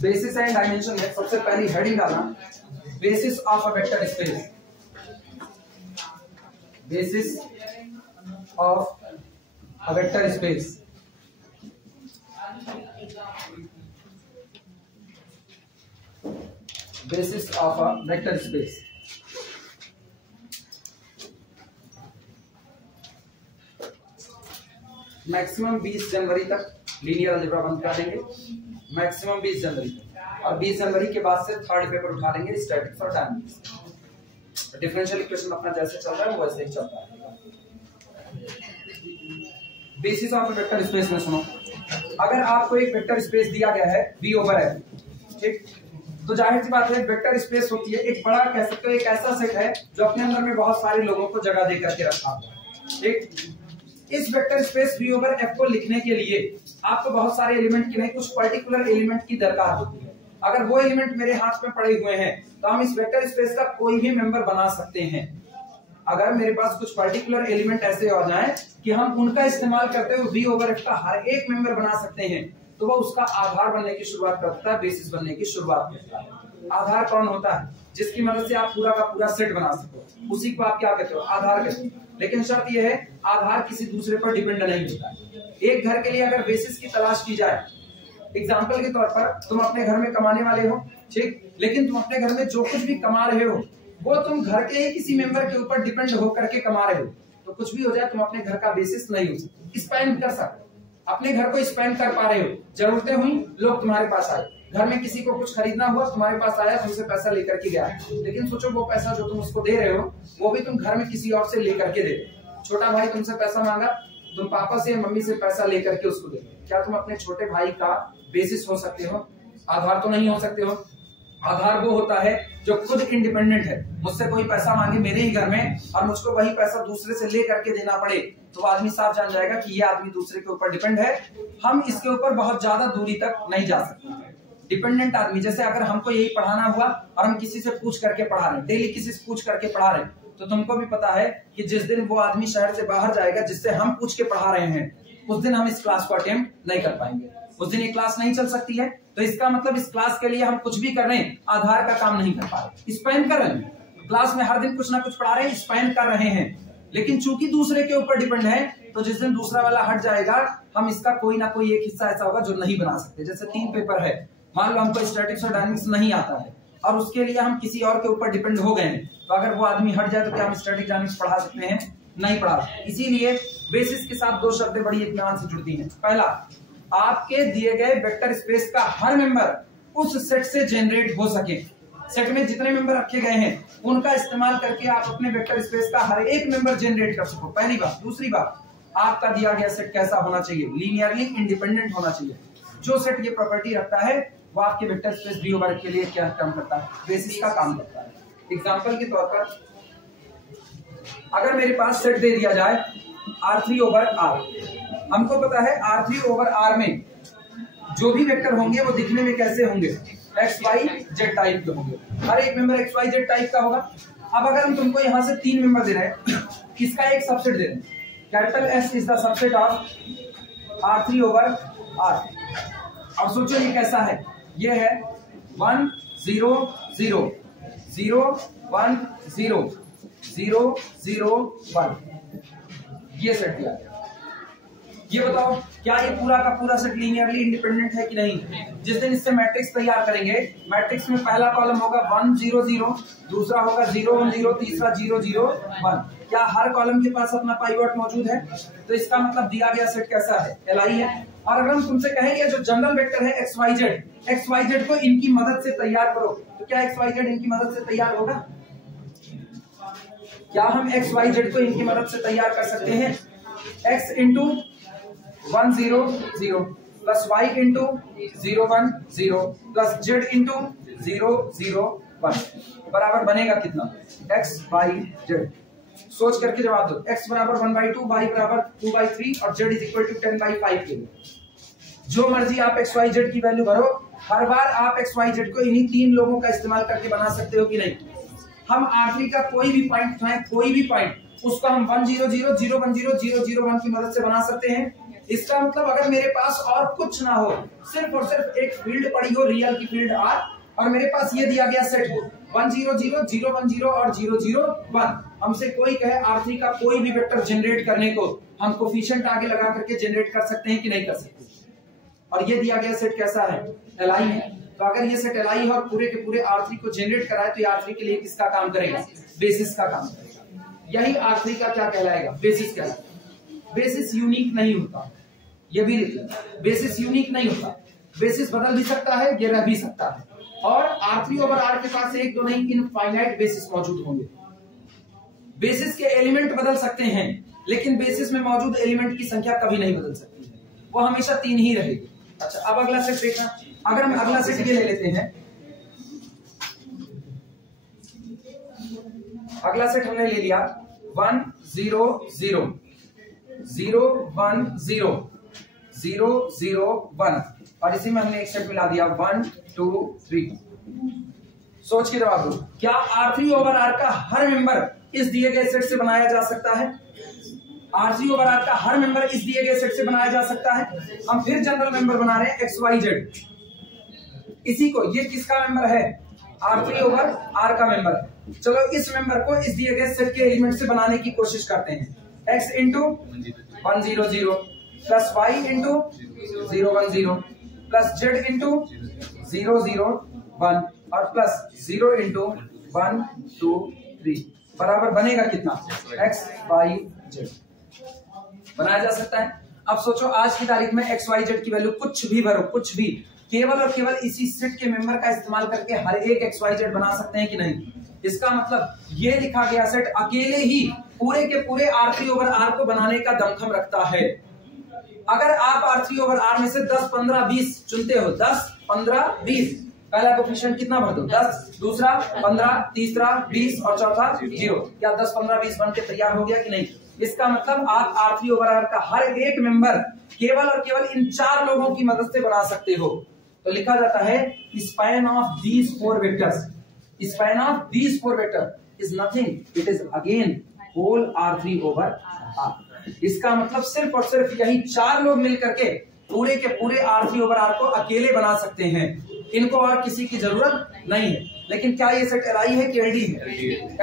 Basis and dimension में सबसे पहली हेडिंग डालना, basis of a vector space. Basis of a vector space. Basis of a vector space. Maximum 20 जनवरी तक linear algebra बंद कर देंगे, मैक्सिमम 20 जनवरी तक, और 20 जनवरी के बाद से थर्ड पेपर उठा लेंगे स्टैटिक्स और डायनामिक्स। डिफरेंशियल इक्वेशन अपना जैसे चल रहा है वो वैसे ही चलता है। बेसिस ऑफ वेक्टर स्पेस में सुनो, अगर आपको एक वेक्टर स्पेस दिया गया है V ओवर F, ठीक, तो जाहिर सी बात है वेक्टर स्पेस होती है एक बड़ा, कह सकते हो एक ऐसा सेट है जो अपने अंदर में बहुत सारे लोगों को जगह दे करके रखा है, ठीक। इस vector space V over F को लिखने के लिए आपको बहुत सारे एलिमेंट की नहीं, कुछ पर्टिकुलर एलिमेंट की दरकार होती है। अगर वो एलिमेंट मेरे हाथ में पड़े हुए हैं तो हम इस वेक्टर स्पेस का कोई भी मेंबर बना सकते हैं। अगर मेरे पास कुछ पर्टिकुलर एलिमेंट ऐसे हो जाएं कि हम उनका इस्तेमाल करते हुए V ओवर F का हर एक मेंबर बना सकते हैं, तो वो उसका आधार बनने की शुरुआत करता है, बेसिस बनने की शुरुआत करता है। आधार कौन होता है? जिसकी मदद से आप पूरा का पूरा सेट बना सको, उसी को आप क्या कहते हो? आधार कहते हो। लेकिन शर्त यह है आधार किसी दूसरे पर डिपेंड नहीं होता है। एक घर के लिए अगर बेसिस की तलाश की जाए, एग्जाम्पल के तौर पर तुम अपने घर में कमाने वाले हो, ठीक, लेकिन तुम अपने घर में जो कुछ भी कमा रहे हो वो तुम घर के ही किसी मेंबर के ऊपर डिपेंड होकर के कमा रहे हो, तो कुछ भी हो जाए तुम अपने घर का बेसिस नहीं हो सकते, स्पेंड कर सकते, अपने घर को स्पेंड कर पा रहे हो। जरूरतें हुई, लोग तुम्हारे पास आए, घर में किसी को कुछ खरीदना हुआ, तुम्हारे पास आया, तुमसे पैसा लेकर के गया, लेकिन सोचो वो पैसा जो तुम उसको दे रहे हो वो भी तुम घर में किसी और से लेकर के दे। छोटा भाई तुमसे पैसा मांगा, तुम पापा से मम्मी से पैसा लेकर के उसको दे, क्या तुम अपने छोटे भाई का बेसिस हो सकते हो? आधार तो नहीं हो सकते हो। आधार वो होता है जो खुद इंडिपेंडेंट है, मुझसे कोई पैसा मांगे मेरे ही घर में और मुझको वही पैसा दूसरे से ले करके देना पड़े, तो आदमी साफ जान जाएगा कि ये आदमी दूसरे के ऊपर डिपेंड है, हम इसके ऊपर बहुत ज्यादा दूरी तक नहीं जा सकते। डिपेंडेंट आदमी, जैसे अगर हमको यही पढ़ाना हुआ और हम किसी से पूछ करके पढ़ा रहे हैं, डेली किसी से पूछ करके पढ़ा रहे हैं, तो तुमको भी पता है कि जिस दिन वो आदमी शहर से बाहर जाएगा जिससे हम पूछ के पढ़ा रहे हैं, उस दिन हम इस क्लास को अटेम्प्ट नहीं कर पाएंगे, उस दिन ये क्लास नहीं चल सकती है। तो इसका मतलब इस क्लास के लिए हम कुछ भी कर रहे हैं, आधार का काम नहीं कर पा रहे, स्पेन कर रहे हैं, क्लास में हर दिन कुछ ना कुछ पढ़ा रहे हैं, स्पेन कर रहे हैं, लेकिन चूंकि दूसरे के ऊपर डिपेंड है, तो जिस दिन दूसरा वाला हट जाएगा हम इसका कोई ना कोई एक हिस्सा ऐसा होगा जो नहीं बना सकते। जैसे 3 पेपर है, मान लो हमको स्टैटिक्स और डायनामिक्स नहीं आता है और उसके लिए हम किसी और के ऊपर डिपेंड हो गए हैं, तो अगर वो आदमी हट जाए तो क्या हम स्टैटिक्स डायनामिक्स पढ़ा सकते हैं? नहीं पढ़ा सकते। इसीलिए बेसिस के साथ 2 शब्दें बड़ी इत्मीनान से जुड़ती हैं। पहला, आपके दिए गए वेक्टर स्पेस का हर मेंबर उस सेट से जनरेट हो सके, सेट में जितने मेंबर रखे गए हैं उनका इस्तेमाल करके आप अपने वेक्टर स्पेस का हर एक मेंबर जनरेट कर सको, पहली बात। दूसरी बात, आपका दिया गया सेट कैसा होना चाहिए? लीनियरली इंडिपेंडेंट होना चाहिए। जो सेट ये प्रॉपर्टी रखता है वो आपके vector space V over F के लिए क्या काम करता है? बेसिस का काम करता है। एग्जांपल के तौर पर अगर मेरे पास सेट दे दिया जाए R3 ओवर R, हमको पता है R3 ओवर R में जो भी वेक्टर होंगे वो दिखने में कैसे होंगे? XYZ टाइप के होंगे, हर एक मेंबर XYZ टाइप का होगा। अब अगर हम तुमको यहाँ से 3 मेंबर दे रहे हैं, किसका एक सबसेट दे रहे हैं, capital S is the subset of R3 over R। और सोचो ये कैसा है, ये है 1 0 0 0 1 0 0 0 1, ये सेट दिया गया। ये बताओ क्या ये पूरा का पूरा सेट लीनियरली इंडिपेंडेंट है कि नहीं? जिस दिन इससे मैट्रिक्स तैयार करेंगे, मैट्रिक्स में पहला कॉलम होगा 1 0 0, दूसरा होगा 0 1 0, तीसरा 0 0 1। क्या हर कॉलम के पास अपना पाइवट मौजूद है? तो इसका मतलब दिया गया सेट कैसा है? Li है। और अगर हम तुमसे कहेंगे जो जनरल वेक्टर है XYZ को इनकी मदद से तैयार करो, तो क्या XYZ इनकी मदद से तैयार होगा? क्या हम XYZ को इनकी मदद से तैयार कर सकते हैं? X into 1 0 0 plus Y into 0 1 0 plus Z into 0 0 1 बराबर बनेगा कितना? XYZ। सोच करके जवाब दो। X बराबर 1/2, Y बराबर 2/3 और Z इज इक्वल टू 10/5 के लिए जो मर्जी आप XYZ की वैल्यू भरो, हर बार आप XYZ को इन्हीं 3 लोगों का इस्तेमाल करके बना सकते हो कि नहीं? हम R3 का कोई भी पॉइंट उसको हम 1 0 0 0 1 0 0 0 1 की मदद से बना सकते हैं। इसका मतलब अगर मेरे पास और कुछ ना हो, सिर्फ और सिर्फ एक फील्ड पड़ी हो, रियल की फील्ड R, और मेरे पास ये दिया गया सेट हो 1 0 0 0 1 0 और 0 0 1, हमसे कोई कहे R3 का कोई भी वेक्टर जनरेट करने को, हम कोफिशिएंट आगे लगा करके जनरेट कर सकते हैं कि नहीं कर सकते? और ये दिया गया सेट कैसा है? Li है। तो अगर ये सेट Li है और पूरे के पूरे R3 को जनरेट कराए तो ये R3 के लिए किसका काम करेगा? बेसिस का काम करेगा। यही R3 का क्या कहलाएगा? बेसिस कहलाएगा। बेसिस यूनिक नहीं होता, ये भी देखिए, बेसिस यूनिक नहीं होता, बेसिस बदल भी सकता है, ये रह भी सकता है, और R3 ओवर R के पास एक दो नहीं इनफाइनाइट बेसिस मौजूद होंगे। बेसिस के एलिमेंट बदल सकते हैं, लेकिन बेसिस में मौजूद एलिमेंट की संख्या कभी नहीं बदल सकती है, वो हमेशा 3 ही रहेगी। अच्छा, अब अगला सेट देखना। अगर हम अगला सेट ये ले लेते हैं, अगला सेट हमने ले लिया 1 0 0 0 1 0 0 0 1, और इसी में हमने एक सेट मिला दिया 1 2 3। सोच के जवाब दो, क्या R3 ओवर R का हर मेंबर इस दिए गए सेट से बनाया जा सकता है? R3 ओवर R का हर मेंबर इस दिए गए सेट से बनाया जा सकता है। हम फिर जनरल मेंबर बना रहे हैं XYZ, इसी को, ये किसका मेंबर है? R3 ओवर R का मेंबर है। चलो इस मेंबर को इस दिए गए सेट के एलिमेंट से बनाने की कोशिश करते हैं। X into 1 0 0 plus Y into 0 1 0 plus Z into 0 0 1 और प्लस 0 इंटू 1 2 3 बराबर बनेगा कितना? X Y Z बनाया जा सकता है। अब सोचो, आज की तारीख में X Y Z की वैल्यू कुछ भी भरो, कुछ भी, केवल और केवल इसी सेट के मेंबर का इस्तेमाल करके हर एक X Y Z बना सकते हैं कि नहीं? इसका मतलब ये लिखा गया सेट अकेले ही पूरे के पूरे R3 ओवर R को बनाने का दमखम रखता है। अगर आप R3 ओवर R में से 10 15 20 चुनते हो, 10 15 20, पहला कोफिशिएंट कितना भर दो? 10, दूसरा 15, तीसरा 20 और चौथा 0, या 10 15 20 बन के तैयार हो गया कि नहीं? इसका मतलब आप R3 ओवर R का हर एक मेंबर केवल और केवल इन 4 लोगों की मदद से बना सकते हो। तो लिखा जाता है span of these 4 vectors, span of these 4 vector is nothing, it is again whole R3 over R। इसका मतलब सिर्फ और सिर्फ यही 4 लोग मिलकर के पूरे के पूरे R3 ओवर R को अकेले बना सकते हैं, इनको और किसी की जरूरत नहीं है। लेकिन क्या ये सेट Li है कि LD है?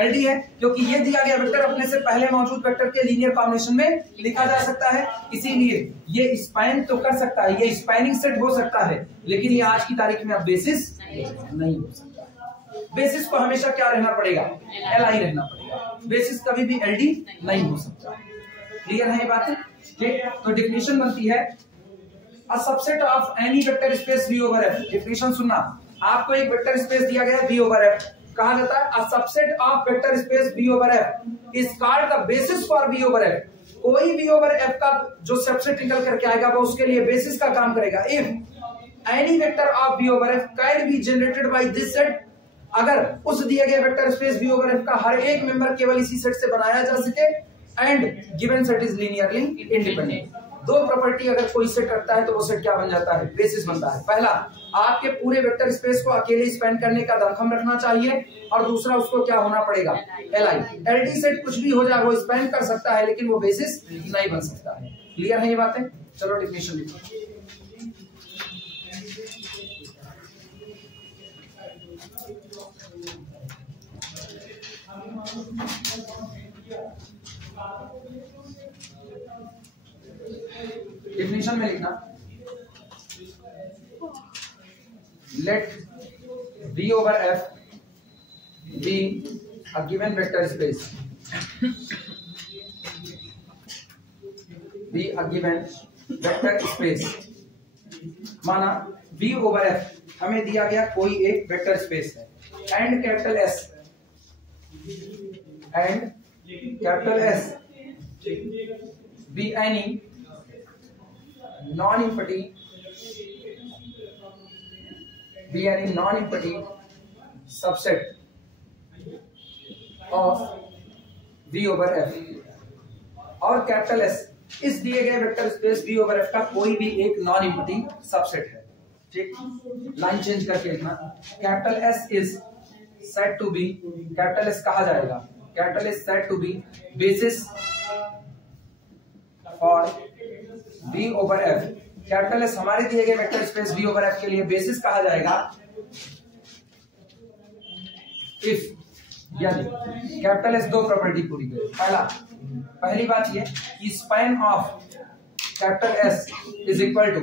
LD है, क्योंकि ये दिया गया वेक्टर अपने से पहले मौजूद वेक्टर के लीनियर कॉम्बिनेशन में लिखा जा सकता है, इसीलिए ये स्पैन तो कर सकता है, ये स्पैनिंग सेट हो सकता है, लेकिन ये आज की तारीख में अब बेसिस नहीं हो सकता। बेसिस को हमेशा क्या रहना पड़ेगा? Li रहना पड़ेगा, बेसिस कभी भी LD नहीं हो सकता। क्लियर है ये बात? ठीक, तो डेफिनेशन बनती है A subset of any vector space V over F। Definition सुनना, आपको एक वेक्टर स्पेस दिया गया V over F, कहा जाता है A subset of vector space V over F is called the basis for V over F। कोई V over F का जो सबसेट निकल करके आएगा वो उसके लिए बेसिस का काम करेगा। If any vector of V over F can be generated by this set, अगर उस दिए गए vector space V over F का हर एक मेंबर केवल इसी सेट से बनाया जा सके, and given set is linearly independent. दो प्रॉपर्टी अगर कोई सेट रखता है तो वो सेट क्या बन जाता है? बेसिस बनता है। पहला, आपके पूरे वेक्टर स्पेस को अकेले स्पैन करने का दमखम रखना चाहिए, और दूसरा उसको क्या होना पड़ेगा? Li। LD सेट कुछ भी हो जाए वो स्पैन कर सकता है, लेकिन वो बेसिस नहीं बन सकता है। क्लियर है ये बातें? चलो डेफिनेशन लिखो। डेफिनेशन में लिखना, late V over F be a given vector space, be a given vector space। माना V over F हमें दिया गया कोई एक वेक्टर स्पेस है, and capital S, and capital S be any non-empty subset of V over F, और capital S इस दिए गए vector space V over F का कोई भी एक नॉन एम्प्टी सबसेट है। ठीक, लाइन चेंज करके लिखना, capital S is set to be, capital S कहा जाएगा, capital S set to be basis for V over F, capital S हमारे दिए गए vector space V over F के लिए बेसिस कहा जाएगा इफ यदि कैपिटल एस दो प्रॉपर्टी पूरी करे। पहली बात ये कि span of capital S is equal to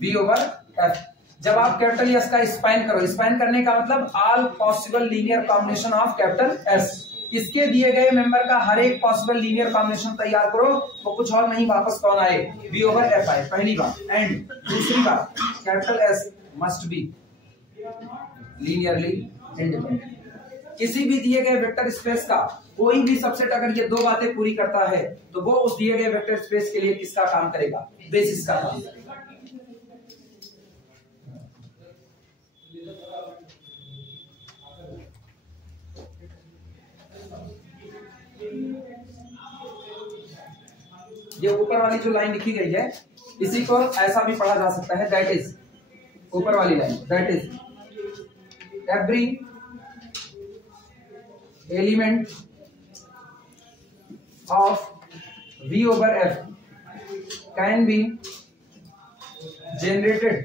V over F. जब आप कैपिटल एस का स्पैन करो, स्पैन करने का मतलब all possible linear combination of capital S, इसके दिए गए मेंबर का हर एक पॉसिबल लीनियर कॉम्बिनेशन तैयार करो, वो कुछ और नहीं वापस कौन आए, वी ओवर एफ आए, पहली बात। एंड दूसरी बात, capital S must be linearly independent. किसी भी दिए गए वेक्टर स्पेस का कोई भी सबसेट अगर ये दो बातें पूरी करता है तो वो उस दिए गए वेक्टर स्पेस के लिए किसका काम करेगा, बेसिस का काम करेगा। ये ऊपर वाली जो लाइन लिखी गई है इसी को ऐसा भी पढ़ा जा सकता है, दैट इज ऊपर वाली line, that is every element of V over F can be generated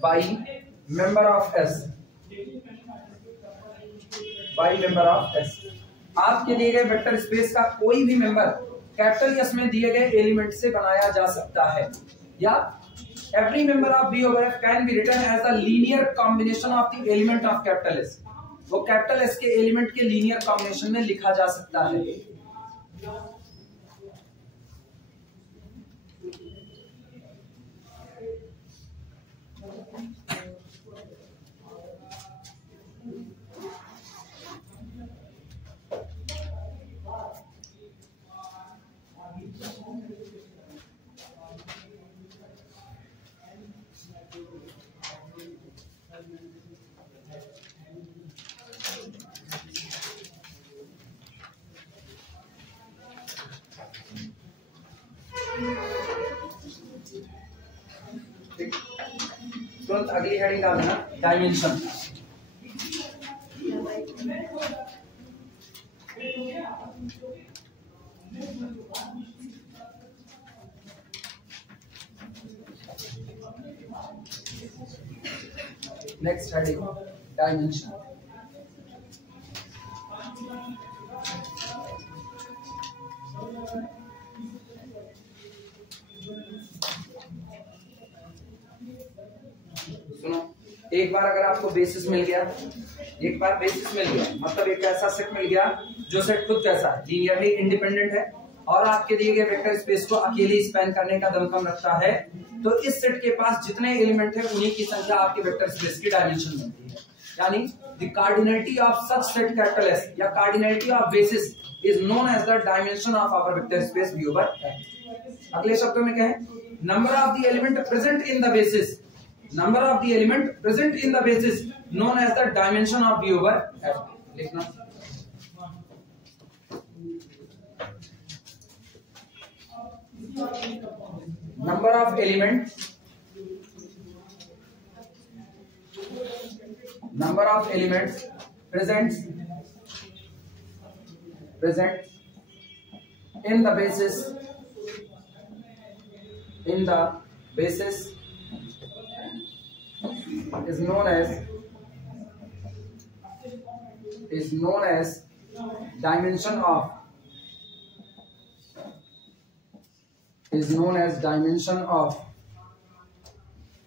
by member of S, आपके दिए गए वेक्टर स्पेस का कोई भी मेंबर कैपिटल एस में दिए गए एलिमेंट से बनाया जा सकता है, या every member of V over F can be written as a linear combination of the element of capital S, वो कैपिटल एस के एलिमेंट के लीनियर कॉम्बिनेशन में लिखा जा सकता है। तुरंत अगली हेडिंग डाल देना, डायमेंशन। Next heading dimension. एक बार अगर आपको बेसिस मिल गया, मतलब एक ऐसा सेट मिल गया जो सेट खुद कैसा है, लीनियरली इंडिपेंडेंट है और आपके दिए गए वेक्टर स्पेस को अकेले स्पैन करने का दमखम रखता है, तो इस सेट के पास जितने एलिमेंट है उन्हीं की संख्या आपके वेक्टर स्पेस की डायमेंशन बनती है। यानी the cardinality of such set capital S या cardinality of basis is known as the dimension of our vector space V over F। अगले शब्दों में कहें, number of the element present in the basis, number of the element present in the basis known as the dimension of V over F। लिखना, number of elements present in the basis is known as dimension of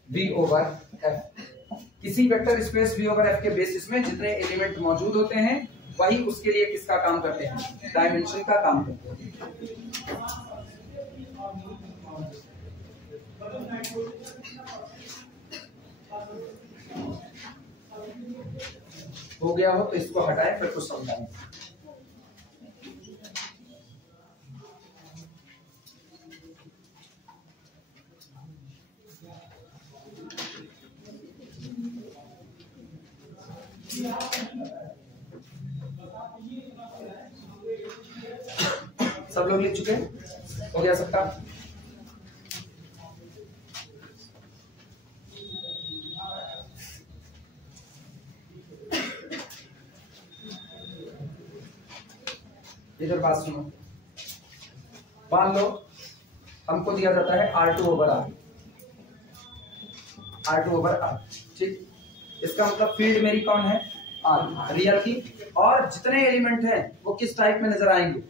V over F। किसी vector space V over F के basis में जितने element मौजूद होते हैं वही उसके लिए किसका काम करते हैं, डायमेंशन का काम करते हैं। हो गया हो तो इसको हटाएं, फिर कुछ समझाएं। सब लोग लिख चुके हैं? हो गया सबका? इधर बात सुनो, मान लो हमको दिया जाता है R2 over R, R2 over R, ठीक। इसका मतलब फील्ड मेरी कौन है, R, रियल की, और जितने एलिमेंट हैं वो किस टाइप में नजर आएंगे,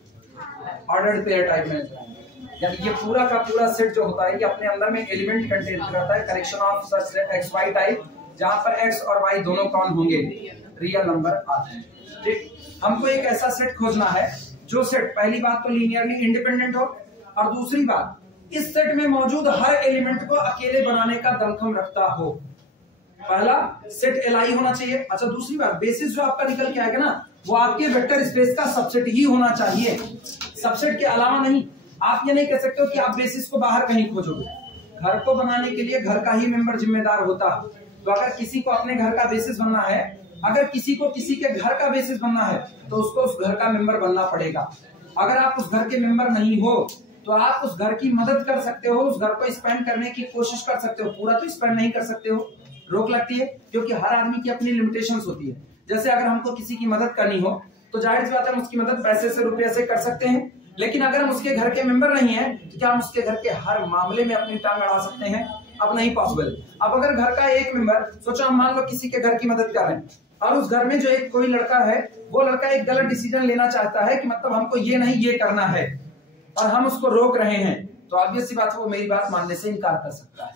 ऑर्डर्ड पेयर टाइप में नजर आएंगे। यानी ये पूरा का पूरा सेट जो होता है ये अपने अंदर में एलिमेंट कंटेन करता है, collection of such X Y type, जहां पर एक्स और वाई दोनों कौन होंगे, रियल नंबर आते हैं, ठीक। हमको एक ऐसा सेट खोजना है जो सेट पहली बात तो लीनियरली इंडिपेंडेंट हो, और दूसरी बात इस सेट में मौजूद हर एलिमेंट को अकेले बनाने का दमखम रखता हो। पहला सेट एलआई होना चाहिए। अच्छा, दूसरी बात बेसिस जो आपका निकल के आएगा ना वो आपके वेक्टर स्पेस का सबसेट ही होना चाहिए, सबसेट के अलावा नहीं। आप ये नहीं कह सकते हो कि आप बेसिस को बाहर कहीं खोजोगे। घर को बनाने के लिए घर का ही मेंबर जिम्मेदार होता है। तो अगर किसी को अपने घर का बेसिस बनना है, अगर किसी को किसी के घर का बेसिस बनना है तो उसको उस घर का मेंबर बनना पड़ेगा। अगर आप उस घर के मेंबर नहीं हो तो आप उस घर की मदद कर सकते हो, उस घर को स्पेंड करने की कोशिश कर सकते हो, पूरा तो स्पेंड नहीं कर सकते हो, रोक लगती है, क्योंकि हर आदमी की अपनी लिमिटेशंस होती है। जैसे अगर हमको किसी की मदद करनी हो तो जाहिर सी बात है हम उसकी मदद पैसे से, रुपये से कर सकते हैं, लेकिन अगर हम उसके घर के मेंबर नहीं है तो क्या हम उसके घर के हर मामले में अपनी टांग अड़ा सकते हैं? अब नहीं पॉसिबल। अब अगर घर का एक मेंबर, सोचो हम मान लो किसी के घर की मदद कर रहे हैं और उस घर में जो एक कोई लड़का है, वो लड़का एक गलत डिसीजन लेना चाहता है कि मतलब हमको ये नहीं ये करना है, और हम उसको रोक रहे हैं, तो ऑब्वियस सी बात है वो मेरी बात मानने से इनकार कर सकता है।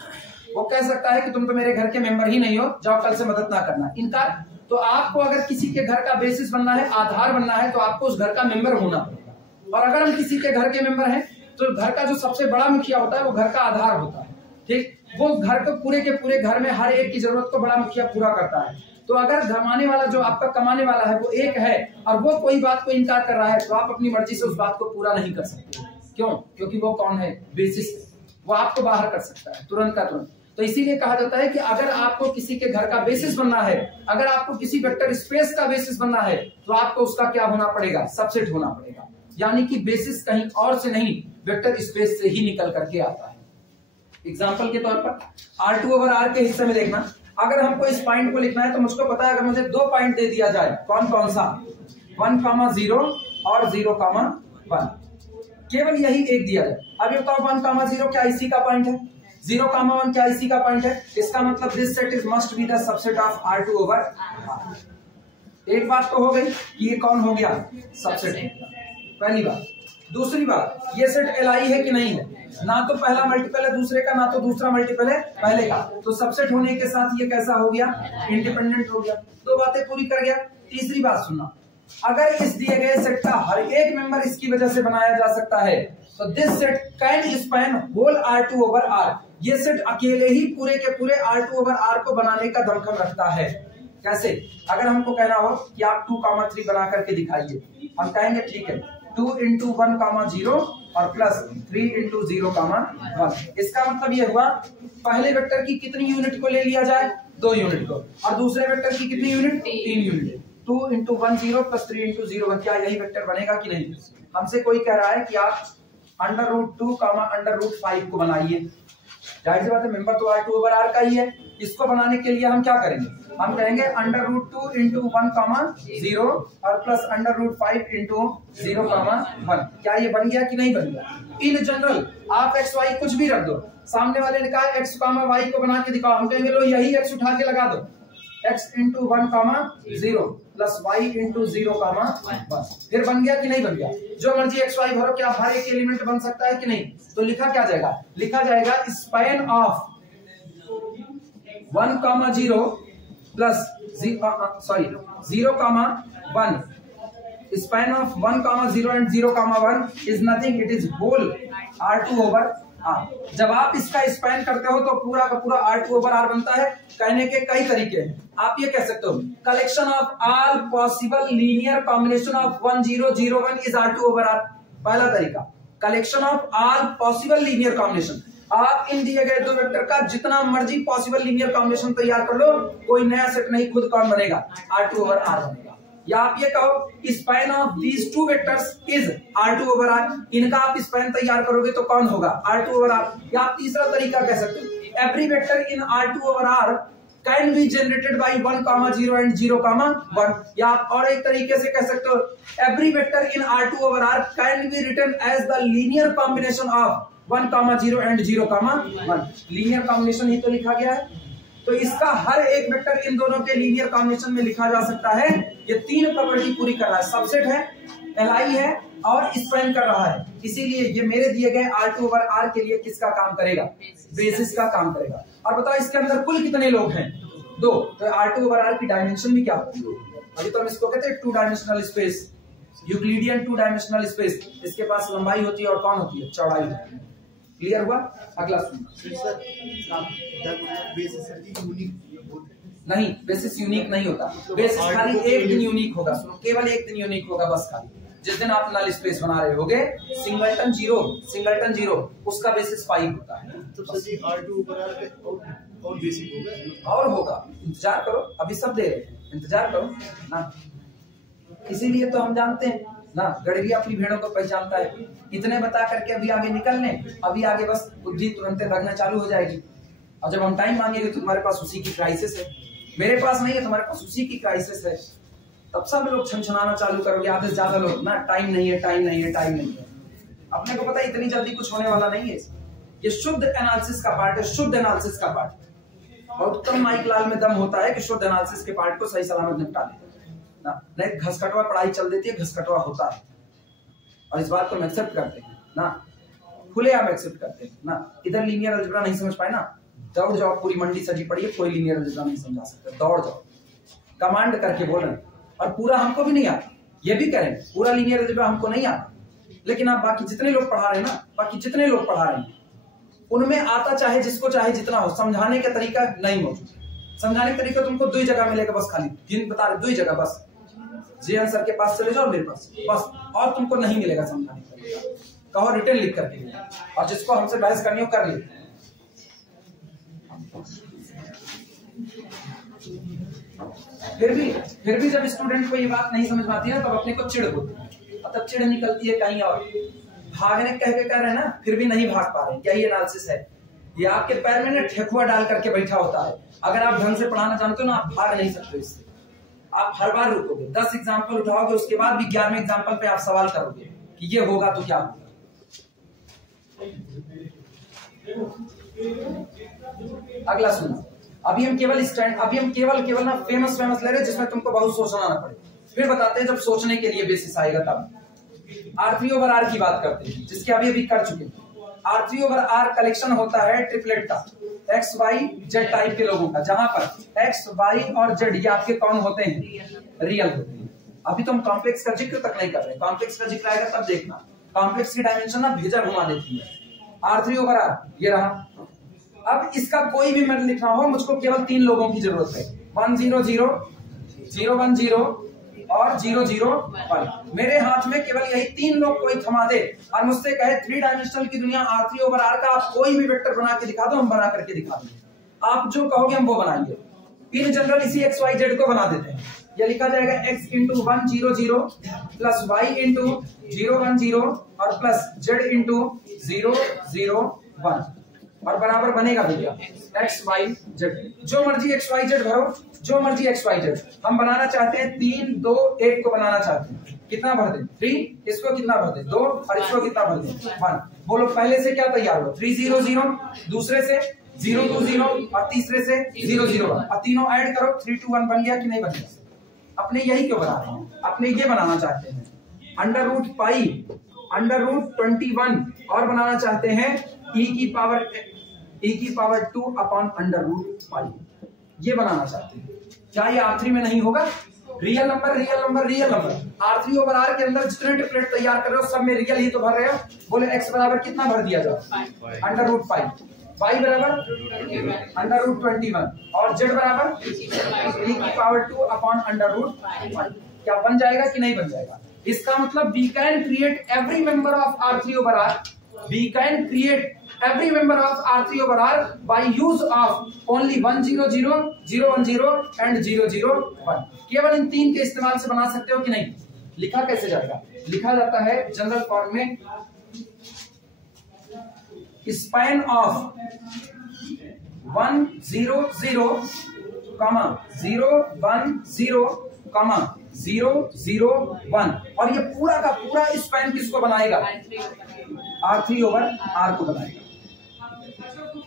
वो कह सकता है कि तुम तो मेरे घर के मेंबर ही नहीं हो, जाओ कल से मदद ना करना, इनकार। तो आपको अगर किसी के घर का बेसिस बनना है, आधार बनना है, तो आपको उस घर का मेंबर होना पड़ेगा। और अगर हम किसी के घर के मेंबर हैं तो घर का जो सबसे बड़ा मुखिया होता है वो घर का आधार होता है, ठीक। वो घर को पूरे के पूरे घर में हर एक की जरूरत को बड़ा मुखिया पूरा करता है। तो अगर कमाने वाला जो आपका कमाने वाला है वो एक है और वो कोई बात को इनकार कर रहा है तो आप अपनी मर्जी से उस बात को पूरा नहीं कर सकते। क्यों? क्योंकि वो कौन है, बेसिस, वो आपको बाहर कर सकता है तुरंत का तुरंत। तो इसीलिए कहा जाता है कि अगर आपको किसी के घर का बेसिस बनना है, अगर आपको किसी वेक्टर स्पेस का बेसिस बनना है तो आपको उसका क्या होना पड़ेगा, सबसेट होना पड़ेगा। यानी कि बेसिस कहीं और से नहीं, वेक्टर स्पेस से ही निकल करके आता है। एग्जांपल के तौर पर R2 ओवर R के हिस्से में देखना, अगर हमको इस पॉइंट को लिखना है तो मुझको पता है अगर मुझे 2 पॉइंट दे दिया जाए, कौन कौन सा, 1,0 और 0,1, केवल यही एक दिया जाए। अब ये बताओ 1,0 क्या इसी का पॉइंट है, 0,1 क्या इसी का पॉइंट है? इसका मतलब this set is must be the subset of R2 over R। एक बात तो हो गई कि ये कौन हो गया, सबसेट, पहली बात। दूसरी बात, ये सेट एलआई है कि नहीं है, ना तो पहला मल्टीपल है दूसरे का, ना तो दूसरा मल्टीपल है पहले का, तो सबसेट होने के साथ ये कैसा हो गया, इंडिपेंडेंट हो गया। 2 बातें पूरी कर गया। तीसरी बात सुनना, अगर इस दिए गए सेट का हर एक मेंबर इसकी वजह से बनाया जा सकता है तो this set can span whole R2 over R। ये सेट अकेले ही पूरे के पूरे R2 ओवर R को बनाने का दमखम रखता है। कैसे? अगर हमको कहना हो कि आप 2,3 बना करके दिखाइए, हम कहेंगे ठीक है, 2 × 1,0 और प्लस 3 × 0,1। इसका मतलब ये हुआ पहले वेक्टर की कितनी यूनिट को ले लिया जाए, 2 यूनिट को, और दूसरे वेक्टर की कितनी यूनिट, 3 यूनिट। 2 × 1,0 प्लस 3 × 0,1, क्या यही वेक्टर बनेगा कि नहीं? हमसे कोई कह रहा है कि आप √2, √5 को बनाइए। जाहिर सी बात है मेंबर तो R2 ओवर R का ही है। इसको बनाने के लिए हम क्या करेंगे, हम कहेंगे √2 × 1,0 और प्लस √5 × 0,1। क्या ये बन गया कि नहीं बन गया? इन जनरल आप x y कुछ भी रख दो, सामने वाले ने कहा x, y को बना के दिखाओ, हम कहेंगे लो यही x उठा के लगा दो, x × 1,0 प्लस y × 0,1। फिर बन गया कि नहीं बन गया? जो मर्जी x y भरो, क्या हर एक एलिमेंट बन सकता है कि नहीं? तो लिखा क्या जाएगा, लिखा जाएगा span of 1,0 plus 0,1, span of 1,0 and 0,1 is nothing, it is whole R2 over R। जब आप इसका स्पैन करते हो तो पूरा का पूरा R2 ओवर R बनता है। कहने के कई तरीके हैं, आप ये कह सकते हो collection of all possible linear combination of 1,0,0,1 is R2 over R। पहला तरीका, collection of all possible linear combination. आप इन दिए गए 2 वेक्टर का जितना मर्जी पॉसिबल लीनियर कॉम्बिनेशन तैयार कर लो, कोई नया सेट नहीं, खुद कौन बनेगा, R2 ओवर R बनेगा। या आप ये कहो span of these 2 vectors is R2 over R। इनका आप स्पैन तैयार करोगे तो कौन होगा, R2 ओवर R। या आप तीसरा तरीका कह सकते हो, every vector in R2 over R can be generated by 1,0 and 0,1। या आप और एक तरीके से कह सकते हो every vector in R2 over R can be written as the linear combination of 1,0 and 0,1। Linear combination ही तो लिखा गया है, तो इसका हर एक वेक्टर इन दोनों के लीनियर कॉम्बिनेशन में लिखा जा सकता है। ये तीन प्रॉपर्टी पूरी कर रहा है, सबसेट है, एलआई है और स्पैन कर रहा है। इसीलिए ये मेरे दिए गए R2 ओवर R के लिए किसका काम करेगा, बेसिस का काम करेगा। और बताओ इसके अंदर कुल कितने लोग हैं, 2, तो R2 ओवर R की डायमेंशन भी क्या होती है। अभी तो हम इसको कहते हैं 2 dimensional space, Euclidean 2 dimensional space. इसके पास लंबाई होती है और कौन होती है, चौड़ाई होती है। क्लियर हुआ? अगला सुनो। नहीं, बेसिस यूनिक नहीं होता, बेसिस खाली एक दिन यूनिक होगा। सुनो, केवल एक दिन यूनिक होगा बस, खाली जिस दिन आप नल स्पेस बना रहे होगे। सिंगलटन जीरो उसका बेसिस 5 होता है। तो सर जी R2 और बेसिक होगा और होगा, इंतजार करो, अभी सब दे रहे हैं, इंतजार करो ना। इसीलिए तो हम जानते हैं ना, गड़रिया अपनी भेड़ों को पहचानता है। इतने बता करके अभी आगे निकलने, अभी आगे बस बुद्धि तुरंत लगना चालू हो जाएगी। और जब हम टाइम मांगेंगे तो तुम्हारे पास उसी की क्राइसिस है, मेरे पास नहीं है, तुम्हारे पास उसी की क्राइसिस है। तब सब लोग छनछनाना चालू करोगे, आधे से ज्यादा लोग ना, टाइम नहीं है, टाइम नहीं है, टाइम नहीं है। अपने को पता है इतनी जल्दी कुछ होने वाला नहीं है। ये शुद्ध एनालिसिस का पार्ट है, शुद्ध एनालिसिस का पार्ट। और उत्तम माइक लाल में दम होता है कि शुद्ध एनालिसिस के पार्ट को सही सलामत निपटा देते ना। नहीं घसकटवा पढ़ाई चल देती है, घसकटवा होता है, और इस बात को हम एक्सेप्ट करते हैं ना, खुले आप एक्सेप्ट करते हैं ना। इधर लीनियर अलजेब्रा नहीं समझ पाए ना, दौड़ जाओ, पूरी मंडी सजी पड़ी है, कोई लीनियर अलजेब्रा नहीं समझा सकता, दौड़ जाओ, कमांड करके बोल रहे। और पूरा हमको भी नहीं आता, ये भी करें, पूरा लीनियर अलजेब्रा हमको नहीं आता, लेकिन आप बाकी जितने लोग पढ़ा रहे हैं ना, बाकी जितने लोग पढ़ा रहे हैं उनमें आता, चाहे जिसको चाहे जितना हो। समझाने का तरीका नहीं मौजूद, समझाने का तरीका तुमको 2 जगह मिलेगा बस, खाली दिन बता रहे 2 जगह बस, जीएन सर के पास चले जाओ, मेरे पास बस, और तुमको नहीं मिलेगा समझाने का तरीका। कहो रिटर्न लिख करके, और जिसको हमसे बहस करनी हो कर ले। फिर भी जब स्टूडेंट को ये बात नहीं समझ में आती है, तब अपने को चिढ़ होती है, और तब चिढ़ निकलती है कहीं और। भागने कह के कर रहे हैं ना, फिर भी नहीं भाग पा रहे हैं, क्या ये एनालिसिस है? ये आपके पैर में ना ठेकुआ डाल करके बैठा होता है। अगर आप ढंग से पढ़ाना जानते हो ना, आप भाग नहीं सकते इससे। आप हर बार रुकोगे, 10 एग्जाम्पल उठाओगे, उसके बाद भी 11वें एग्जाम्पल पे आप सवाल करोगे कि ये होगा तो क्या होगा। अगला सुनो, अभी हम केवल ना फेमस ले रहे हैं, जिसमें तुमको बहुत सोचना ना पड़े। फिर बताते हैं जब सोचने के लिए बेसिस आएगा तब। R3 ओवर R की बात करते हैं, जिसके अभी कर चुके हैं। R3 ओवर R कलेक्शन होता है ट्रिपलेट का, X Y Z टाइप के लोगों का, जहां पर X Y और Z ये आपके कौन होते हैं, रियल होते हैं। अभी तो हम कॉम्प्लेक्स का जिक्र तक नहीं कर रहे, कॉम्प्लेक्स का जिक्र आएगा तब देखना। कॉम्प्लेक्स की डायमेंशन ना भेजा घुमा देती है। R3 ओवर R ये रहा। अब इसका कोई भी मेथड लिखना हो, मुझको केवल 3 लोगों की जरूरत है, 1 0 0 0 1 0 और 0 0 1। मेरे हाथ में केवल यही 3 लोग कोई थमा दे और मुझसे कहे 3 डायमेंशनल की दुनिया R3 ओवर R का आप कोई भी वेक्टर बना के दिखा दो, हम बना करके दिखा देंगे। आप जो कहोगे हम वो बनाएंगे। इन जनरल इसी X Y Z को बना देते हैं। यह लिखा जाएगा X into 1 0 0 plus Y into 0 1 0 और प्लस Z इंटू 0 0 1 और बराबर बनेगा भैया X Y Z। जो मर्जी X Y Z भरो, जो मर्जी X Y Z। हम बनाना चाहते हैं 3 2 1 को बनाना चाहते हैं, कितना भर दें 3, इसको कितना भर दें 2 और इसको कितना भर दें 1। बोलो पहले से क्या तैयार हुआ, 3 0 0, दूसरे से 0 2 0 और तीसरे से 0 0 1। अब तीनों ऐड करो 3 2 1 बन गया कि नहीं बन गया? अपने यही क्यों बना रहे हैं, अपने ये बनाना चाहते हैं under root pi under root 21 और बनाना चाहते हैं e की power 2 upon under root pi, ये बनाना चाहते हैं। क्या ये R3 में नहीं होगा? Real number R3 over R के अंदर जितने ट्रिपलेट तैयार कर रहे हो सब में रियल ही तो भर रहे हो। बोले x बराबर कितना भर दिया जाए, अंडर रूट पाई, y बराबर अंडर रूट 21 और z बराबर e की power 2 upon under root pi. क्या बन जाएगा कि नहीं बन जाएगा? इसका मतलब we can create every member of R3 over R. We can create every member of R3 over R by use of only 1 0 0 0 1 0 and 0 0 1। केवल इन 3 के इस्तेमाल से बना सकते हो कि नहीं? लिखा कैसे जाएगा? लिखा जाता है जनरल फॉर्म में स्पैन ऑफ 1 0 0 कॉमा 0 1 0 कॉमा 0 0 1 और ये पूरा का पूरा स्पैन किसको बनाएगा? R3 ओवर R को बनाएगा।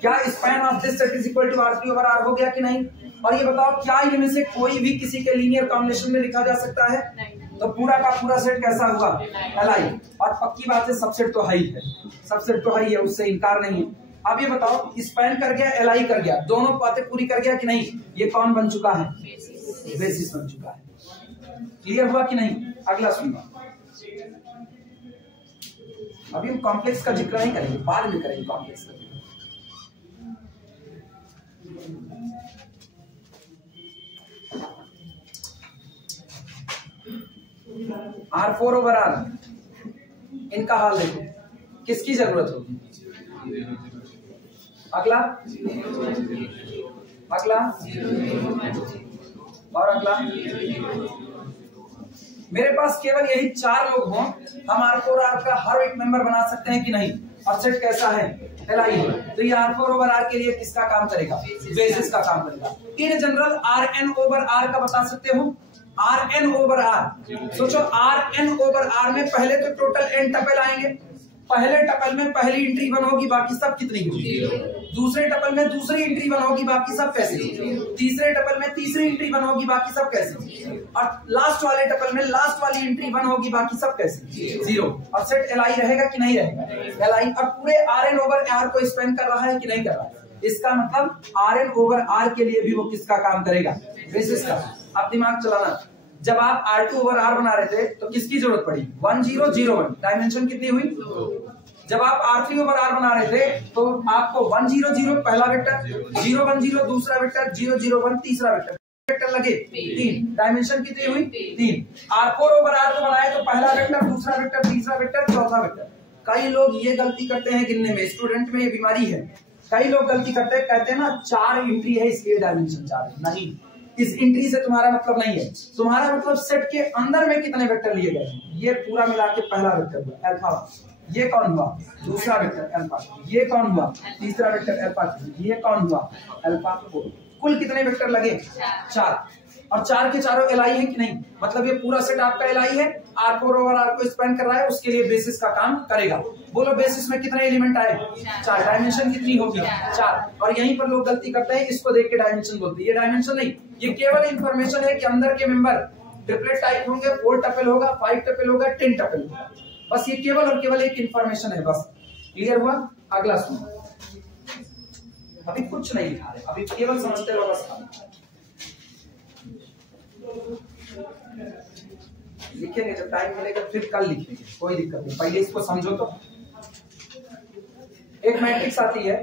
क्या span of this set is equal to R3 over R हो गया कि नहीं? और ये बताओ क्या इनमें से कोई भी किसी के लीनियर कॉम्बिनेशन में लिखा जा सकता है? तो पूरा का पूरा सेट कैसा हुआ? Li। और पक्की बात है सबसेट तो हाई है, सबसेट तो हाई है, उससे इनकार नहीं है। अब ये बताओ स्पैन कर गया, Li कर गया, दोनों बातें पूरी कर गया कि नहीं? ये कौन बन चुका है? बेसिस बन चुका है। क्लियर हुआ कि नहीं? अगला सुनना। अभी हम कॉम्प्लेक्स का जिक्र नहीं करेंगे, बाद में करेंगे कॉम्प्लेक्स का। R4 ओवर R, इनका हाल देखो, किसकी जरूरत होगी? अगला अगला और अगला। मेरे पास केवल यही 4 लोग हों, हम R4 और R का हर एक मेंबर बना सकते हैं कि नहीं? और सेट कैसा है? Li है। तो ये R4 ओवर R के लिए किसका काम करेगा? बेसिस का काम करेगा। In general Rn over R का बता सकते हो? Rn ओवर R, सोचो Rn ओवर R में पहले तो टोटल n टपल आएंगे, पहले टपल में पहली एंट्री 1 होगी, बाकी सब कितनी होगी? दूसरे टपल में दूसरी एंट्री 1 होगी, बाकी सब कैसे? तीसरे टपल में तीसरी एंट्री 1 होगी, बाकी सब कैसे? और लास्ट वाले टपल में लास्ट वाली एंट्री 1 होगी, बाकी सब कैसे? 0। और सेट Li रहेगा कि नहीं रहेगा? Li। और पूरे Rn ओवर R को स्पेन कर रहा है कि नहीं कर रहा है? इसका मतलब Rn ओवर R के लिए भी वो किसका काम करेगा? बेसिस का। आप दिमाग चलाना, जब आप R2 ओवर R बना रहे थे तो किसकी जरूरत पड़ी? 1 0 0 1, डायमेंशन कितनी हुई? 2। जब आप R3 ओवर R बना रहे थे तो आपको 1 0 0 पहला वेक्टर, 0 1 0 दूसरा वेक्टर, 0 0 1 तीसरा वेक्टर लगे 3, डायमेंशन कितनी हुई? 3। R4 ओवर R को बनाए तो पहला वेक्टर, दूसरा वेक्टर, तीसरा वेक्टर, चौथा वेक्टर। कई लोग ये गलती करते हैं गिनने में, स्टूडेंट में ये बीमारी है। कई लोग गलती करते हैं, कहते हैं ना 4 एंट्री है इसलिए डायमेंशन 4 है। नहीं, इस एंट्री से तुम्हारा मतलब नहीं है, तुम्हारा मतलब सेट के अंदर में कितने वेक्टर लिए गए हैं। ये पूरा मिला के पहला वेक्टर हुआ अल्फा, ये कौन हुआ? दूसरा वेक्टर अल्फा, ये कौन हुआ? तीसरा वेक्टर अल्फा, ये कौन हुआ? अल्फा 4। कुल कितने वेक्टर लगे? 4। और 4 के चारों Li है कि नहीं? मतलब ये पूरा सेट आपका Li है, R4 ओवर R को स्पेन कर रहा है, उसके लिए बेसिस का काम करेगा। बोलो बेसिस में कितने एलिमेंट आए? 4। डायमेंशन कितनी होगी? 4। और यहीं पर लोग गलती करते हैं, इसको देख के डायमेंशन बोलते हैं। ये डायमेंशन नहीं, ये केवल इंफॉर्मेशन है कि अंदर के मेंबर ट्रिपलेट टाइप होंगे, 4 टपल होगा, 5 टपल होगा, 10 टपल होगा। बस ये केवल और केवल एक इंफॉर्मेशन है, बस। क्लियर हुआ? अगला सुनो। अभी कुछ नहीं लिखा रहे, अभी केवल समझते रहो बस। लिखेंगे जब टाइम मिलेगा, फिर कल लिखेंगे, कोई दिक्कत नहीं। पहले इसको समझो। तो एक मैट्रिक्स आती है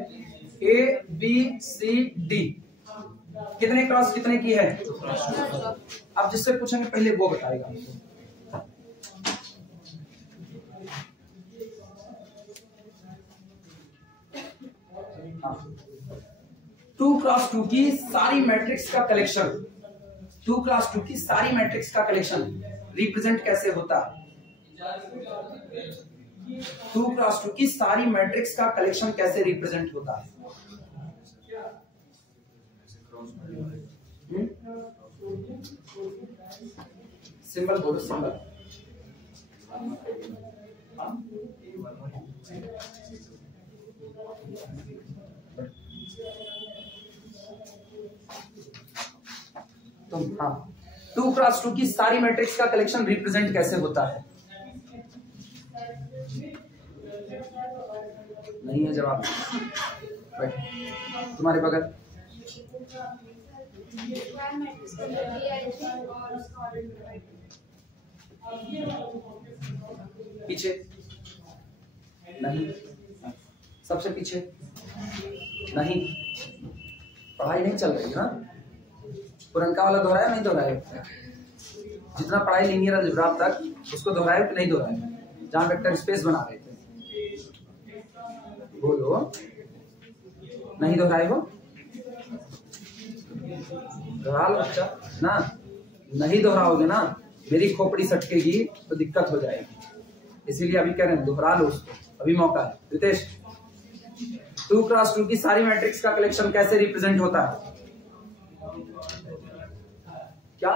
ABCD, कितने क्रॉस कितने की है? अब जिससे पूछेंगे पहले वो बताएगा आपको। 2 क्रॉस 2 की सारी मैट्रिक्स का कलेक्शन, 2 क्रॉस 2 की सारी मैट्रिक्स का कलेक्शन रिप्रेजेंट कैसे होता है? 2 क्रॉस 2 की सारी मैट्रिक्स का कलेक्शन कैसे रिप्रेजेंट होता है? सिंबल बोलो, सिंबल। तो हाँ, 2 क्रॉस 2 की सारी मैट्रिक्स का कलेक्शन रिप्रेजेंट कैसे होता है? नहीं है जवाब। तुम्हारे बगल पीछे नहीं, सबसे पीछे नहीं। पढ़ाई नहीं चल रही है ना? पुरनका वाला दोहराया नहीं दोहराया? जितना पढ़ाई लीनियर अलजेब्रा तक उसको दोहराया कि नहीं दोहराया? जहां वेक्टर स्पेस बना रहे थे, बोलो नहीं दोहराए हो? दोहरा लो बच्चा ना, नहीं दोहराओगे ना मेरी खोपड़ी सटकेगी तो दिक्कत हो जाएगी। इसीलिए अभी कह रहे हैं दोहरा लो उसको, अभी मौका है। रितेश 2x2 की सारी मैट्रिक्स का कलेक्शन कैसे रिप्रेजेंट होता है? क्या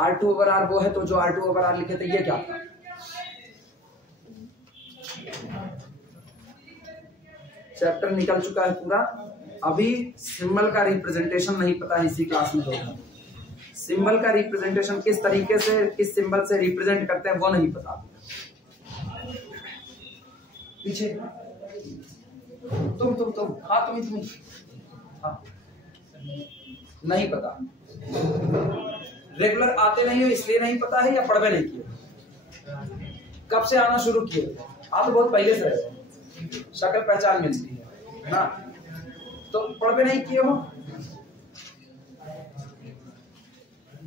R2/R वो है, तो जो R2/R लिखे थे ये क्या था? चैप्टर निकल चुका है पूरा, अभी सिंबल का रिप्रेजेंटेशन नहीं पता है इसी क्लास में लोगों को। सिंबल का रिप्रेजेंटेशन किस तरीके से, किस सिंबल से रिप्रेजेंट करते हैं वो नहीं पता। पीछे तुम हाँ तुम हाँ नहीं पता, रेगुलर आते नहीं हो इसलिए नहीं पता है, या पढ़वे नहीं किए? कब से आना शुरू किए? आप तो बहुत पहले से रहे, शक्ल पहचान मिलती है ना, तो पढ़वे नहीं किए हो,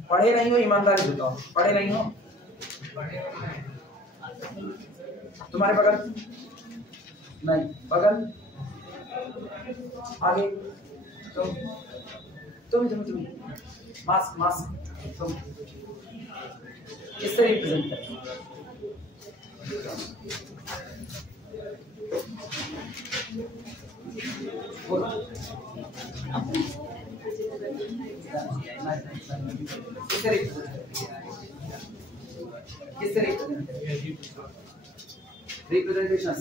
पढ़े नहीं हो, ईमानदारी बताओ, पढ़े नहीं हो? तुम्हारे बगल नहीं, बगल आगे तुम मास्क तुम किससे रिप्रेजेंट करते हो? बोलो किससे रिप्रेजेंटेशन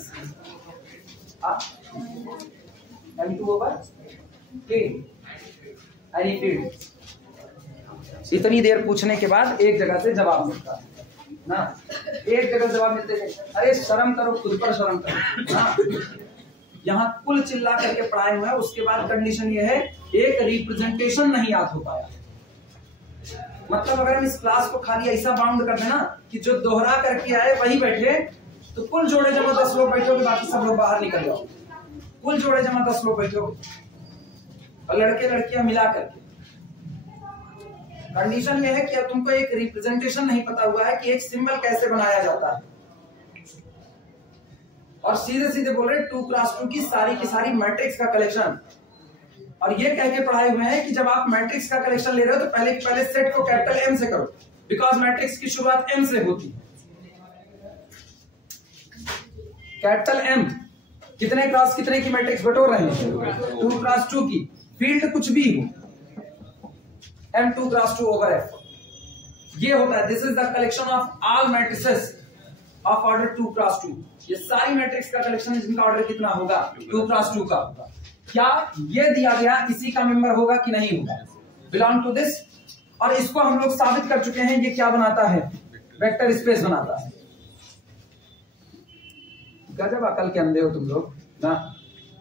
M2/K एनी फील्ड। इतनी देर पूछने के बाद एक जगह से जवाब मिलता है ना, एक जगह जवाब मिलते हैं। अरे शर्म करो, खुद पर शर्म करो ना। यहाँ कुल चिल्ला करके पढ़ाए हुए हैं, उसके बाद कंडीशन ये है एक रिप्रेजेंटेशन नहीं याद हो पाया। मतलब अगर हम इस क्लास को खाली ऐसा बाउंड कर देना कि जो दोहरा करके आए वही बैठे, तो कुल जोड़े जमा 10 लोग बैठोगे, बाकी सब लोग बाहर निकल जाओ। कुल जोड़े जमा 10 लोग बैठोगे और लड़के लड़कियां मिला करके। कंडीशन ये है कि अब तुमको एक रिप्रेजेंटेशन नहीं पता हुआ है कि एक सिंबल कैसे बनाया जाता है, और सीधे सीधे बोल रहे 2x2 की सारी मैट्रिक्स का कलेक्शन। और ये कह के पढ़ाए हुए हैं कि जब आप मैट्रिक्स का कलेक्शन ले रहे हो तो पहले सेट को कैपिटल M से करो, बिकॉज मैट्रिक्स की शुरुआत M से होती है। कैपिटल M कितने क्रॉस कितने की मैट्रिक्स बटोर रहे हैं? 2x2 की। फील्ड कुछ भी हो, M2x2/F ये होता है। This is the collection of all matrices of order 2x2। ये सारी मैट्रिक्स का कलेक्शन है जिनका ऑर्डर कितना होगा? 2x2 का होगा। क्या ये दिया गया इसी का मेंबर होगा कि नहीं होगा? Belong to this. और इसको हम लोग साबित कर चुके हैं, ये क्या बनाता है? वेक्टर स्पेस बनाता है। गजब अकल के अंधे हो तुम लोग ना।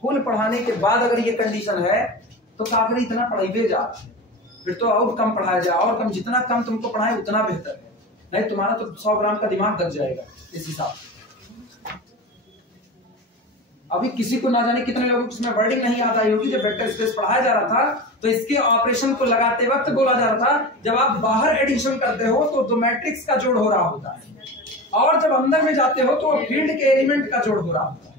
कुल पढ़ाने के बाद अगर ये कंडीशन है तो काफी इतना पढ़ाई जा, फिर तो और कम पढ़ाया जाए, और कम, जितना कम तुमको पढ़ाए उतना बेहतर है। नहीं तुम्हारा तो 100 ग्राम का दिमाग दब जाएगा इस हिसाब से। अभी किसी को ना जाने कितने लोगों को इसमें वर्डिंग नहीं याद आई होगी। जब वेक्टर स्पेस पढ़ाया जा रहा था तो इसके ऑपरेशन को लगाते वक्त बोला जा रहा था, जब आप बाहर एडिशन करते हो तो दो मैट्रिक्स का जोड़ हो रहा होता है, और जब अंदर में जाते हो तो फील्ड के एलिमेंट का जोड़ हो रहा होता है।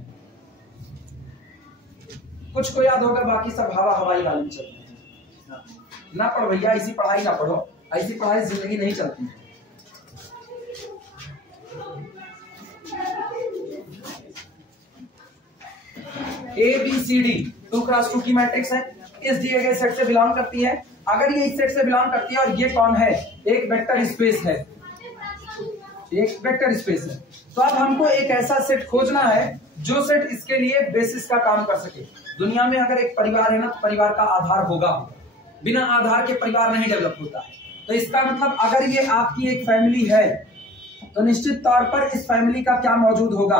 कुछ को याद होगा, बाकी सब हवाई वाले चलते हैं। ना पढ़ भैया, ऐसी पढ़ाई ना पढ़ो, ऐसी पढ़ाई जिंदगी नहीं चलती। ABCD 2x2 की मैट्रिक्स है, इस दिए गए सेट से बिलोंग करती है। अगर ये इस सेट से बिलोंग करती है और ये कौन है? एक वेक्टर स्पेस है, एक वेक्टर स्पेस है। तो अब हमको एक ऐसा सेट खोजना है जो सेट इसके लिए बेसिस का काम कर सके। दुनिया में अगर एक परिवार है ना, तो परिवार का आधार होगा, बिना आधार के परिवार नहीं डेवलप होता है। तो इसका मतलब अगर ये आपकी एक फैमिली है तो निश्चित तौर पर इस फैमिली का क्या मौजूद होगा?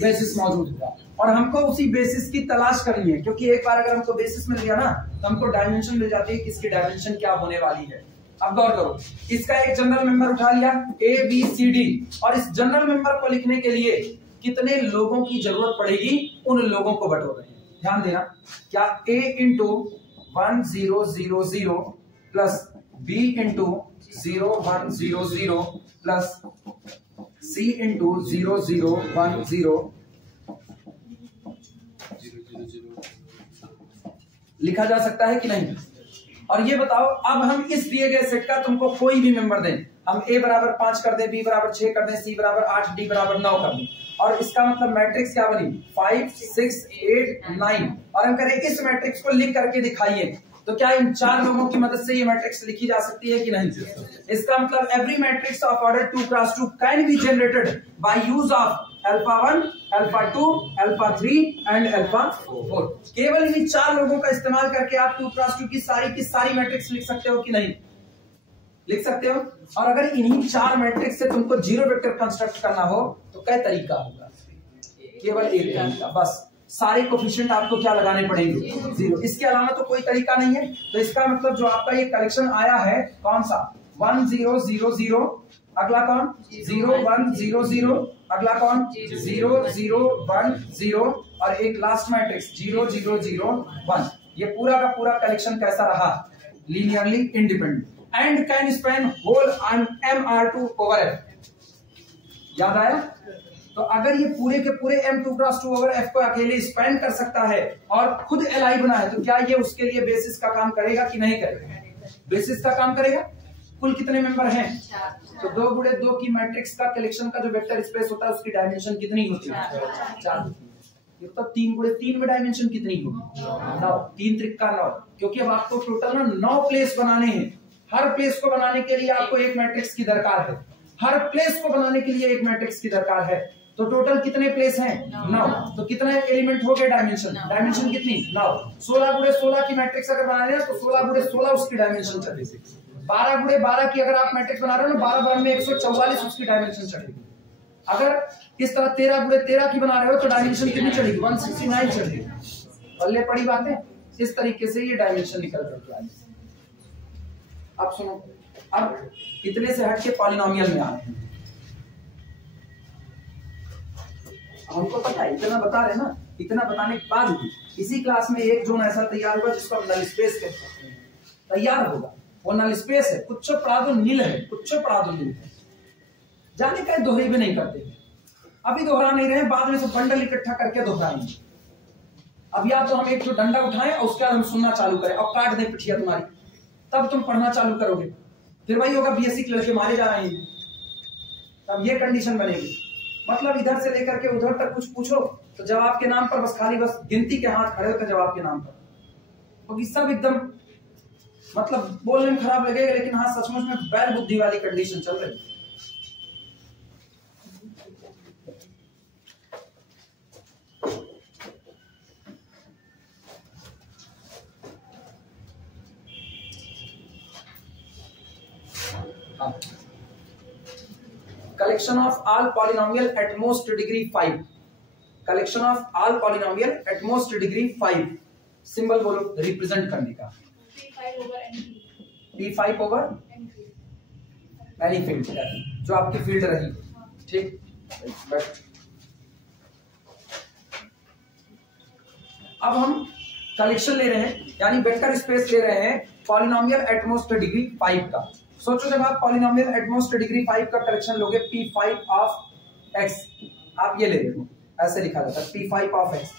बेसिस मौजूद होगा। और हमको उसी बेसिस की तलाश करनी है, क्योंकि एक बार अगर हमको बेसिस मिल गया ना तो हमको डायमेंशन मिल जाती है कि इसकी डायमेंशन क्या होने वाली है। अब गौर करो, इसका एक जनरल मेंबर उठा लिया ABCD, और इस जनरल मेंबर को लिखने के लिए कितने लोगों की जरूरत पड़ेगी? उन लोगों को बटोर रहे हैं। ध्यान देना, क्या A into 1 0 0 0 plus B into 0 1 0 0 plus C into 0 0 1 0 लिखा जा सकता है कि नहीं? और ये बताओ, अब हम इस दिए गए सेट का तुमको कोई भी मेंबर दें, हम a बराबर 5 कर दें, b बराबर 6 कर दें, c बराबर 8, d बराबर 9 कर दें, और इसका मतलब मैट्रिक्स क्या बनी 5 6 8 9, और हम करें इस मैट्रिक्स को लिख करके दिखाइए, तो क्या इन 4 लोगों की मदद से ये मैट्रिक्स लिखी जा सकती है कि नहीं? इसका मतलब every matrix of order 2 cross 2 can be generated by use of alpha 1, alpha 2, alpha 3 and alpha 4। केवल इन 4 लोगों का इस्तेमाल करके आप 2 क्रॉस 2 की सारी मैट्रिक्स लिख सकते हो कि नहीं? लिख सकते हो। और अगर इन्हीं 4 मैट्रिक्स से तुमको जीरो वेक्टर कंस्ट्रक्ट करना हो तो क्या तरीका होगा? केवल एक तरीका, बस सारे कोफिशिएंट आपको क्या लगाने पड़ेंगे? 0। इसके अलावा तो कोई तरीका नहीं है। तो इसका मतलब जो आपका ये कलेक्शन आया है कौन सा? 1 0 0 0, अगला कौन? 0 1 0 0, अगला कौन? 0 0 1 0, और एक लास्ट मैट्रिक्स 0 0 0 1। ये पूरा का पूरा कलेक्शन कैसा रहा? Linearly independent and can span whole MR2 over F। याद आया? तो अगर ये पूरे के पूरे M2 क्रॉस 2 ओवर F को अकेले स्पैन कर सकता है और खुद LI बना है, तो क्या ये उसके लिए बेसिस का काम करेगा कि नहीं करेगा? बेसिस का काम करेगा। कुल कितने मेंबर हैं? तो 2 गुणे 2 की मैट्रिक्स का कलेक्शन का जो वेक्टर स्पेस होता है उसकी डायमेंशन कितनी होती है? 4। ये तो 3 गुणे 3 में डायमेंशन कितनी होगी? 9। 3 त्रिक 9, क्योंकि अब आपको टोटल ना 9 प्लेस बनाने हैं। हर प्लेस को बनाने के लिए आपको एक मैट्रिक्स की दरकार है। हर प्लेस को बनाने के लिए एक मैट्रिक्स की दरकार है। तो टोटल कितने प्लेस हैं? 9। तो कितने एलिमेंट हो गए? डायमेंशन कितनी? 9। 16 गुणे 16 की मैट्रिक्स अगर बना रहे हैं तो 16 गुणे 16 उसकी डायमेंशन चलेगी। 12 गुणे 12 की अगर आप मैट्रिक्स बना रहे हो ना, 12 12 में 144 उसकी डायमेंशन चलेगी। अगर इस तरह 13 गुणे 13 की बना रहे हो तो डायमेंशन कितनी चलेगी? 169 चलेगी। पल्ले पड़ी बातें। इस तरीके से ये डायमेंशन निकल करके आएगी। अब सुनो, अब इतने से हट के पॉलिनोमियल में आते हैं। हमको पता है, इतना बता रहे ना, इतना बताने के बाद भी इसी क्लास में एक जोन ऐसा तैयार होगा जिसको हम नल स्पेस कहते हैं, तैयार होगा। वो नल स्पेस है, कुछ पढ़ा दो नील है, कुछ पढ़ा दो नील है। जाने का दोहरे भी नहीं करते, अभी दोहरा नहीं रहे, बाद में सब बंडल इकट्ठा करके दोहराएंगे। अब या तो हम एक जो डंडा उठाएं और उसके बाद हम सुनना चालू करें और काट दें पिठिया तुम्हारी, तब तुम पढ़ना चालू करोगे। फिर वही होगा बीएससी के लड़के मारे जा रहे हैं, तब ये कंडीशन बनेगी। मतलब इधर से लेकर के उधर तक कुछ पूछो तो जवाब के नाम पर बस खाली बस गिनती के हाथ खड़े होते जवाब के नाम पर, क्योंकि सब एकदम मतलब बोलने में खराब लगेगा, लेकिन हाँ सचमुच में बैल बुद्धि वाली कंडीशन चल रही है। Collection of all polynomial at most degree 5. Collection of all polynomial at most degree 5. Symbol बोलो रिप्रेजेंट करने का। P5 over एनी फील्ड, जो आपकी फील्ड रही। ठीक, अब हम कलेक्शन ले रहे हैं, यानी वेक्टर स्पेस ले रहे हैं पॉलिनोमियल एट मोस्ट डिग्री 5 का। सोचो जब आप पॉलिनोमियल एट मोस्ट डिग्री 5 का कलेक्शन लोगे, P5 ऑफ x, आप ये ले रहे हो, ऐसे लिखा जाता है P5 ऑफ x।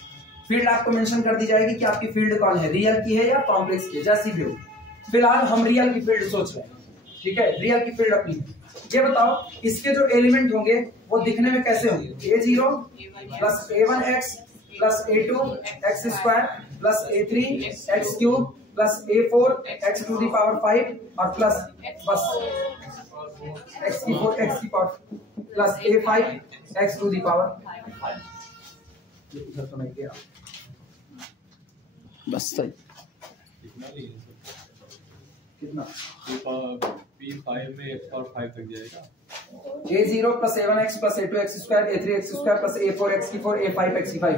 फील्ड आपको मेंशन कर दी जाएगी कि आपकी फील्ड कौन है, रियल की है या कॉम्प्लेक्स की है, जैसी भी हो। फिलहाल हम रियल की फील्ड सोच रहे हैं, ठीक है, रियल की फील्ड अपनी। ये बताओ इसके जो एलिमेंट होंगे वो दिखने में कैसे होंगे? A0 plus A1x plus A2 x square plus A3 x cube plus A4 x to the power 5 और प्लस बस x की 4 x की power plus A5 x to the power 5। इधर तो नहीं गया, बस सही। कितना? P5 में x पावर 5 तक जाएगा। A0 plus A1x plus A2x square A3x square plus A4x की 4 A5x की 5।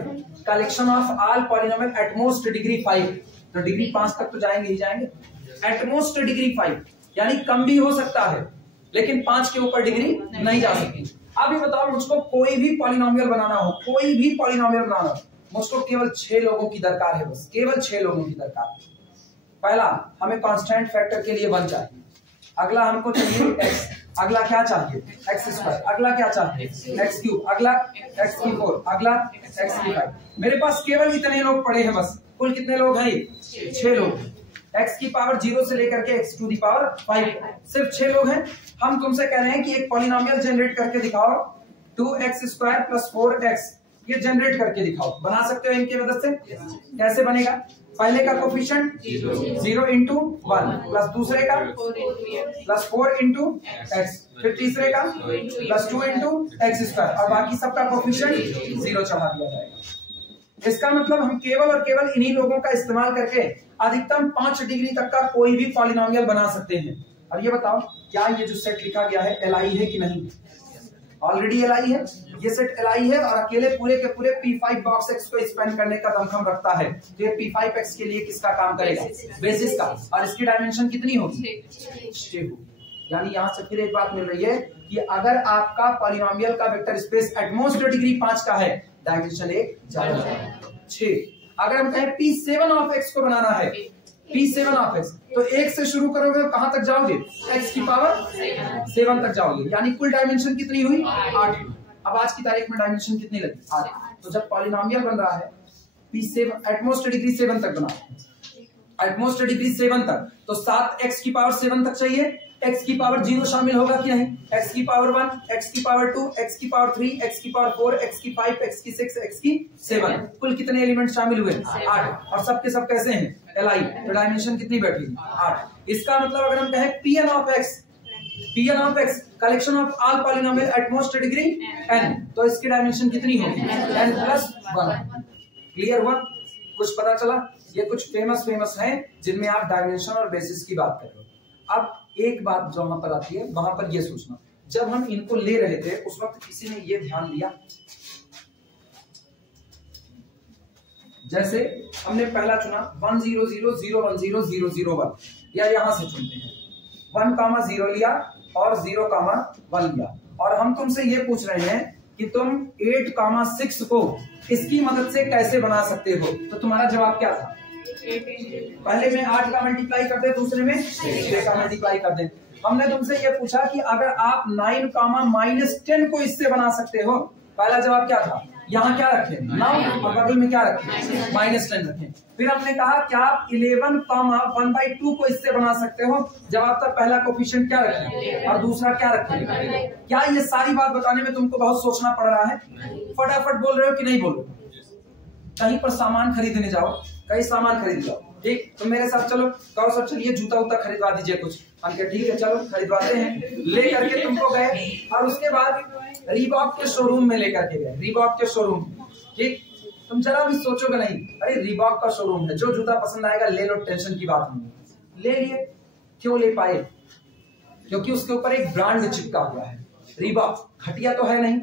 Collection of all polynomial at most degree 5, तो डिग्री 5 तक तो जाएंगे ही जाएंगे। एट मोस्ट डिग्री 5 यानी कम भी हो सकता है, लेकिन 5 के ऊपर डिग्री नहीं जा सकती। अब ये बताओ मुझको कोई भी पॉलिनोमियल बनाना हो, कोई भी पॉलिनोमियल बनाना हो, मुझको केवल 6 लोगों की दरकार है, बस केवल 6 लोगों की दरकार है। पहला हमें कांस्टेंट फैक्टर के लिए 1 चाहिए, अगला हमको चाहिए x, अगला क्या चाहिए x स्क्वायर, अगला क्या चाहिए x क्यूब, अगला x की 4, अगला x की 5। मेरे पास केवल इतने लोग पड़े हैं बस। कुल कितने लोग हैं? 6 लोग। x की पावर 0 से लेकर के x टू दी पावर 5, सिर्फ 6 लोग हैं। हम तुमसे कह रहे हैं कि एक पॉलिनोमियल जनरेट करके दिखाओ 2x स्क्वायर प्लस 4x, ये जनरेट करके दिखाओ। बना सकते हो इनकी मदद से? कैसे बनेगा? पहले का कोफिशिएंट 0 इंटू 1 प्लस दूसरे का प्लस 4 इंटू एक्स, फिर तीसरे का प्लस 2 इंटू एक्स स्क्वायर, और बाकी सबका कोफिशिएंट 0 चढ़ा दिया जाएगा। इसका मतलब हम केवल और केवल इन्हीं लोगों का इस्तेमाल करके अधिकतम 5 डिग्री तक का कोई भी पॉलिनोमियल बना सकते हैं। और ये बताओ क्या ये जो सेट लिखा गया है LI है कि नहीं? ऑलरेडी LI है, ये सेट LI है और अकेले पूरे के पूरे P5 बॉक्स X को स्पेन करने का दमखम रखता है। तो ये P5X के लिए किसका काम करेगा? बेसिस का। और इसकी डायमेंशन कितनी होगी? 6 होगी। यानी यहां से फिर एक बात मिल रही है कि अगर आपका पॉलिनोमियल का वेक्टर स्पेस एटमोस्ट डिग्री 5 का है, डायमेंशन 1 ज्यादा है 6। अगर हम कहें P7 ऑफ X को बनाना है, P7 ऑफ X, तो 1 से शुरू करोगे कहां तक जाओगे? x की पावर 7 तक जाओगे। यानी कुल डायमेंशन कितनी हुई? 8। अब आज की तारीख में डायमेंशन कितनी लगी? 8। तो जब पॉलिनोमियल बन रहा है P7 एटमोस्ट डिग्री 7 तक बना, एटमोस्ट डिग्री 7 तक, तो 7x की पावर 7 तक चाहिए। x की पावर 0 शामिल होगा कि नहीं? x की पावर 1, x की पावर 2, x की पावर 3, x की पावर 4, x की 5, x की 6, x की 7, कुल कितने एलिमेंट शामिल हुए? 8। और सबके सब कैसे हैं? LI। तो डायमेंशन कितनी बैठी? 8। इसका मतलब अगर हम कहें Pn of x, Pn of x collection of all polynomial at most degree n, तो इसकी डायमेंशन कितनी होगी? n plus 1। क्लियर हुआ? कुछ पता चला? ये कुछ फेमस हैं जिनमें आप डायमेंशन और बेसिस की बात कर रहे हो। अब एक बात जो वहां पर आती है, वहां पर ये सोचना, जब हम इनको ले रहे थे उस वक्त किसी ने ये ध्यान दिया, जैसे हमने पहला चुना 1 0 0 0 1 0 0 0 1, या यहां से चुनते हैं 1 0 लिया और 0 1 लिया, और हम तुमसे ये पूछ रहे हैं कि तुम 8 6 को इसकी मदद से कैसे बना सकते हो। तो तुम्हारा जवाब क्या था? पहले में 8 का मल्टीप्लाई कर दे, दूसरे में 6 का मल्टीप्लाई कर दे। हमने तुमसे ये पूछा कि अगर आप 9 -10 को इससे बना सकते हो, पहला जवाब क्या था? यहाँ क्या रखें? 9, और बगल में क्या रखें? -10 रखें। फिर हमने कहा क्या आप 11 1/2 को इससे बना सकते हो? जवाब था पहला कोफिशिएंट क्या रखें और दूसरा क्या रखें। क्या ये सारी बात बताने में तुमको बहुत सोचना पड़ रहा है? फटाफट बोल रहे हो कि नहीं बोल रहे? कहीं पर सामान खरीदने जाओ, कहीं सामान खरीद जाओ, ठीक, तो मेरे साथ चलो, कहो सर चलिए जूता उता खरीदवा दीजिए कुछ। हमने ठीक है चलो खरीदवाते हैं, ले करके तुमको गए और उसके बाद रीबॉक के शोरूम में लेकर के गए, रीबॉक के शोरूम, ठीक। तुम जरा भी सोचोगे नहीं, अरे रीबॉक का शोरूम है, जो जूता पसंद आएगा ले लो, टेंशन की बात नहीं। ले लिए, क्यों ले पाए? क्योंकि उसके ऊपर एक ब्रांड चिपका हुआ है, रीबॉक, घटिया तो है नहीं।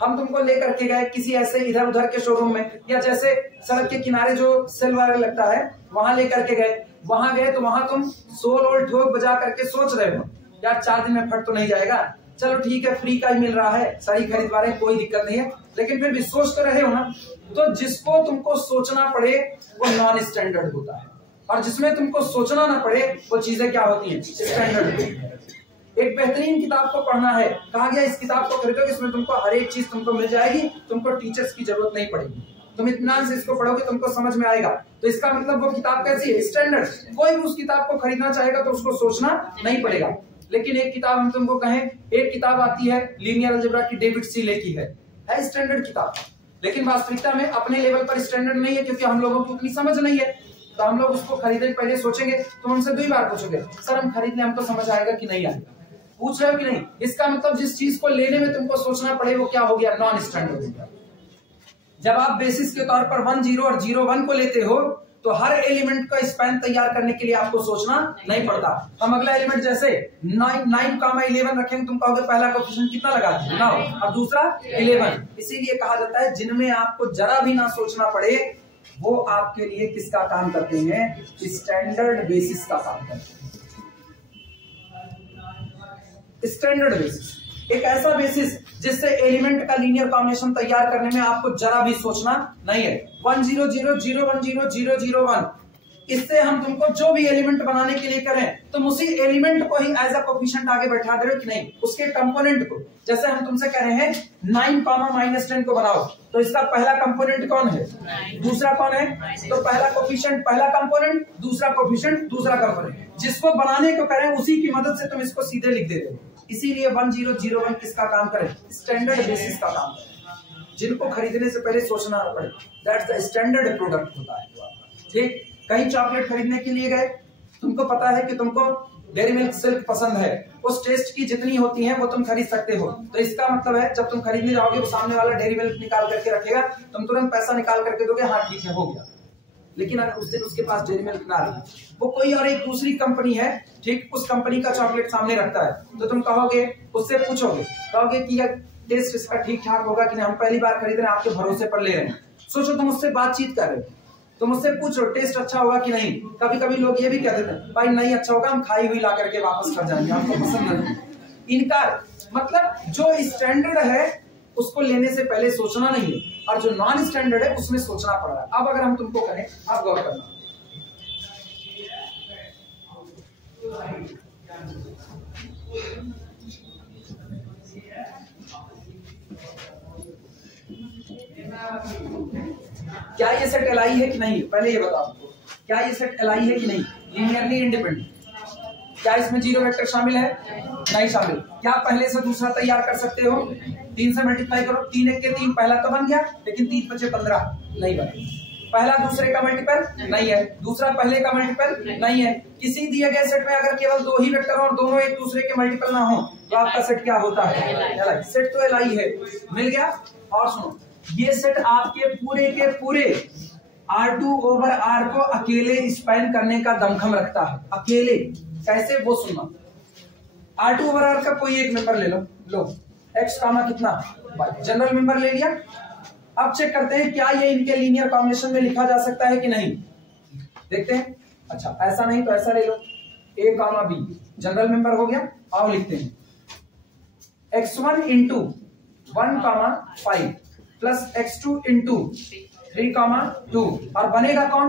हम तुमको लेकर के गए किसी ऐसे इधर उधर के शोरूम में, या जैसे सड़क के किनारे जो सेल वगैरह लगता है वहां लेकर के गए, वहां गए तो वहां तुम सोल और ठोक बजा करके सोच रहे हो यार 4 दिन में फट तो नहीं जाएगा, चलो ठीक है फ्री का ही मिल रहा है, सही खरीदवा रहे हैं, कोई दिक्कत नहीं है, लेकिन फिर भी सोच तो रहे हो ना। तो जिसको तुमको सोचना पड़े वो नॉन स्टैंडर्ड होता है, और जिसमें तुमको सोचना ना पड़े वो चीजें क्या होती हैं? स्टैंडर्ड होती है। एक बेहतरीन किताब को पढ़ना है, कहा गया इस किताब को खरीदो, इसमें तुमको हर एक चीज तुमको मिल जाएगी, तुमको टीचर्स की जरूरत नहीं पड़ेगी, तुम इत्मीनान से इसको पढ़ोगे, तुमको समझ में आएगा। तो इसका मतलब वो किताब कैसी है? स्टैंडर्ड। कोई भी उस किताब को खरीदना चाहेगा तो उसको सोचना नहीं पड़ेगा। लेकिन एक किताब हम तुमको कहें, एक किताब आती है लीनियर अलजेब्रा की, डेविड सीले की है स्टैंडर्ड किताब, लेकिन वास्तविकता में अपने लेवल पर स्टैंडर्ड नहीं है, क्योंकि हम लोगों को उतनी समझ नहीं है। तो हम लोग उसको खरीदने पहले सोचेंगे, तुम हमसे 2 बार पूछोगे सर हम खरीद ले, हमको समझ आएगा कि नहीं आएगा, पूछ रहे हो कि नहीं? इसका मतलब जिस चीज को लेने में तुमको सोचना पड़े वो क्या हो गया? नॉन स्टैंडर्ड हो गया। जब आप बेसिस के तौर पर 1 0 और 0 1 को लेते हो तो हर एलिमेंट का स्पैन तैयार करने के लिए आपको सोचना नहीं पड़ता। हम अगला एलिमेंट जैसे 9 रखेंगे, तुम कहोगे पहला कोफिशिएंट कितना लगा दिया? 9, और दूसरा 11। इसीलिए कहा जाता है जिनमें आपको जरा भी ना सोचना पड़े वो आपके लिए किसका काम करते हैं? स्टैंडर्ड बेसिस का काम करते हैं। स्टैंडर्ड बेसिस एक ऐसा बेसिस जिससे एलिमेंट का लीनियर कॉम्बिनेशन तैयार करने में आपको जरा भी सोचना नहीं है। 1 0 0 0 1 0 0 0 1, इससे हम तुमको जो भी एलिमेंट बनाने के लिए करें तुम उसी एलिमेंट को ही एज अ कोफिशिएंट आगे बैठा दे रहे हो कि नहीं, उसके कंपोनेंट को। जैसे हम तुमसे कह रहे हैं 9, -10 को बनाओ, तो इसका पहला कंपोनेंट कौन है, दूसरा कौन है, तो पहला कोफिशिएंट पहला कंपोनेंट, दूसरा कोफिशिएंट दूसरा कंपोनेंट। जिसको बनाने को करें उसी की मदद से तुम इसको सीधे लिख दे रहे हो। इसीलिए 1001 किसका काम करे, स्टैंडर्ड बेसिस का काम करे, जिनको खरीदने से पहले सोचना पड़े। दैट्स द स्टैंडर्ड प्रोडक्ट होता है। ठीक, कहीं चॉकलेट खरीदने के लिए गए, तुमको पता है कि तुमको डेयरी मिल्क सिल्क पसंद है, उस टेस्ट की जितनी होती है वो तुम खरीद सकते हो। तो इसका मतलब है जब तुम खरीदने जाओगे वो सामने वाला डेयरी मिल्क निकाल करके रखेगा, तुम तुरंत पैसा निकाल करके दोगे, हाँ ठीक है हो गया। लेकिन अगर उस दिन उसके पास डेयरी मिल्क ना रही, वो कोई और एक दूसरी कंपनी है, ठीक, उस कंपनी का चॉकलेट सामने रखता है, तो तुम कहोगे, उससे पूछोगे, कहोगे कि यार टेस्ट इसका ठीक ठाक होगा कि नहीं, हम पहली बार खरीद रहे हैं, आपके भरोसे पर ले रहे हैं। सोचो तुम उससे बातचीत कर रहे हो, तुम उससे पूछो टेस्ट अच्छा होगा कि नहीं। कभी कभी लोग ये भी कहते थे भाई नहीं अच्छा होगा, हम खाई हुई ला करके वापस कर जाएंगे, हमको पसंद नहीं। इनकार मतलब जो स्टैंडर्ड है उसको लेने से पहले सोचना नहीं है, और जो नॉन स्टैंडर्ड है उसमें सोचना पड़ रहा है। अब अगर हम तुमको करें, आप गौर करना, क्या ये सेट एलआई है कि नहीं, पहले ये बताओ क्या ये सेट एलआई है कि नहीं, लीनियरली इंडिपेंडेंट। क्या इसमें जीरो वेक्टर शामिल है, नहीं शामिल। क्या पहले से दूसरा तैयार कर सकते हो, 3 से मल्टीप्लाई करो, 3 1 के 3, पहला तो बन गया, लेकिन 3 5 15 नहीं बने। पहला दूसरे का मल्टीपल नहीं है, दूसरा पहले का मल्टीपल नहीं है। किसी दिए गए सेट में अगर केवल 2 ही वेक्टर और दोनों एक दूसरे के मल्टीपल ना हो तो आपका सेट क्या होता है, एलआई। सेट तो एलआई है, मिल गया। और सुनो, ये सेट आपके पूरे के पूरे R2 ओवर R को अकेले स्पैन करने का दमखम रखता है, अकेले। कैसे वो सुनना, R2 ओवर R का कोई एक मेंबर ले लो x कामा कितना y, जनरल मेंबर ले लिया। अब चेक करते हैं क्या ये इनके लीनियर कॉम्बिनेशन में लिखा जा सकता है कि नहीं, देखते हैं। अच्छा ऐसा नहीं तो ऐसा ले लो, a comma b general member हो गया। आओ लिखते हैं x1 into 1 comma 5 plus x2 into 3 comma 2, और बनेगा कौन,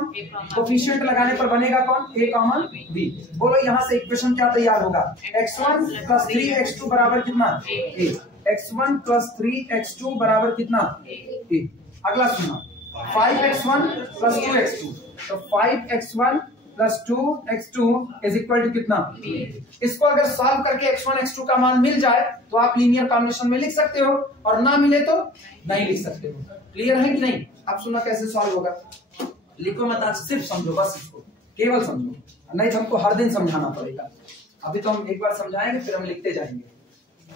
कोफिशिएंट लगाने पर बनेगा कौन, a कामा b। बोलो यहां से इक्वेशन क्या तैयार होगा, x1 प्लस 3x2 बराबर कितना, a। x1 प्लस 3x2 बराबर कितना, a। अगला सुना, 5x1 प्लस 2x2, तो 5x1 plus 2x2 is equal to कितना, इसको अगर सॉल्व करके x1 x2 का मान मिल जाए तो आप लीनियर कॉम्बिनेशन में लिख सकते हो, और ना मिले तो नहीं लिख सकते हो। क्लियर है कि नहीं। अब सुना कैसे सॉल्व होगा, लिखो मत, आज सिर्फ समझो, बस इसको केवल समझो, नहीं तो हमको हर दिन समझाना पड़ेगा। अभी तो हम एक बार समझाएंगे फिर हम लिखते जाएंगे।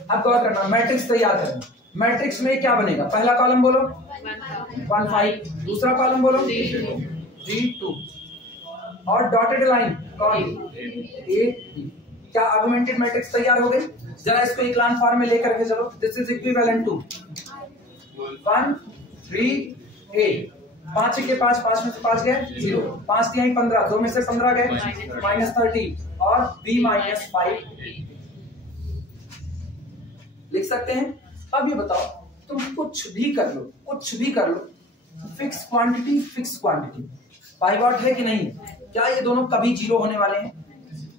अब गौर करना, मैट्रिक्स तैयार करें। मैट्रिक्स में क्या बनेगा, पहला कॉलम बोलो 1 5, दूसरा कॉलम बोलो 3 2, और डॉटेड लाइन कौन, A B। क्या आर्गुमेंटेड मैट्रिक्स तैयार हो गई। जरा इसको इक्लान फॉर्म में लेकर के चलो, दिस इज इक्विवेलेंट टू 1 3 8, 5 के 5, 5 में से 5 गए 0, 5 दिया 15, 2 में से 15 गए -30, और b -5 लिख सकते हैं। अब ये बताओ, तुम कुछ भी कर लो, कुछ भी कर लो, fix quantity fix quantity, pivot है कि नहीं। क्या ये दोनों कभी जीरो होने वाले हैं,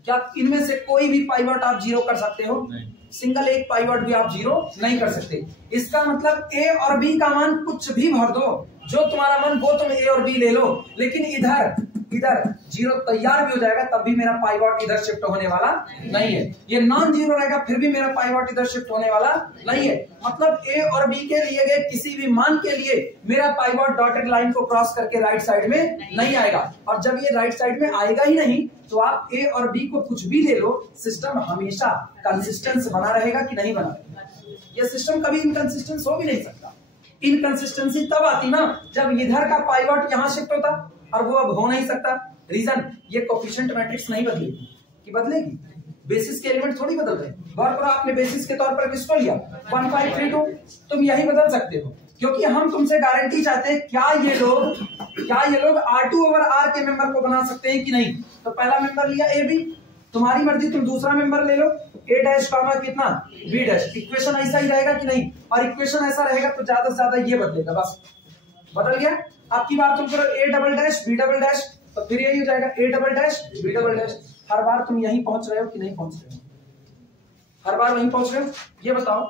क्या इनमें से कोई भी पाइवॉट आप जीरो कर सकते हो, सिंगल एक पाइवॉट भी आप जीरो नहीं कर सकते। इसका मतलब a और b का मान कुछ भी भर दो, जो तुम्हारा मन वो तुम a और b ले लो, लेकिन इधर जीरो तैयार भी हो जाएगा तब भी मेरा पाइवॉट इधर शिफ्ट होने वाला नहीं है। ये नॉन जीरो रहेगा फिर भी मेरा पाइवॉट इधर शिफ्ट होने वाला नहीं है। मतलब a और b के लिए गए किसी भी मान के लिए मेरा पाइवॉट डॉटेड लाइन को क्रॉस करके राइट साइड में नहीं आएगा, और जब ये राइट साइड में आएगा ही नहीं तो आप a और b को कुछ भी ले लो, सिस्टम हमेशा कंसिस्टेंस बना रहेगा कि नहीं बना रहेगा। ये सिस्टम कभी इनकंसिस्टेंस हो भी नहीं सकता। इनकंसिस्टेंसी तब आती ना जब इधर का पाइवॉट यहां शिफ्ट होता, और वो अब हो नहीं सकता। रीजन, ये कोफिशिएंट मैट्रिक्स नहीं बदलेगी, कि बदलेगी, बेसिस के एलिमेंट थोड़ी बदल रहे हैं। गौर करो, आपने बेसिस के तौर पर किसको लिया 1 5 3 2, तुम यही बदल सकते हो, क्योंकि हम तुमसे गारंटी चाहते हैं क्या ये लोग R2 ओवर R के मेंबर को बना सकते हैं कि नहीं। तो पहला मेंबर लिया a b, तुम्हारी मर्जी, तुम दूसरा मेंबर ले लो a डैश कामा कितना b डैश। इक्वेशन ऐसा ही रहेगा कि नहीं, और इक्वेशन ऐसा रहेगा तो ज्यादा से ज्यादा ये बदलेगा, बस बदल गया। आपकी बात तुम करो a double dash b double dash, तो फिर यही हो जाएगा a double dash b double dash. हर बार तुम यहीं पहुंच रहे हो कि नहीं पहुंच रहे हो? हर बार वहीं पहुंच रहे हो? ये बताओ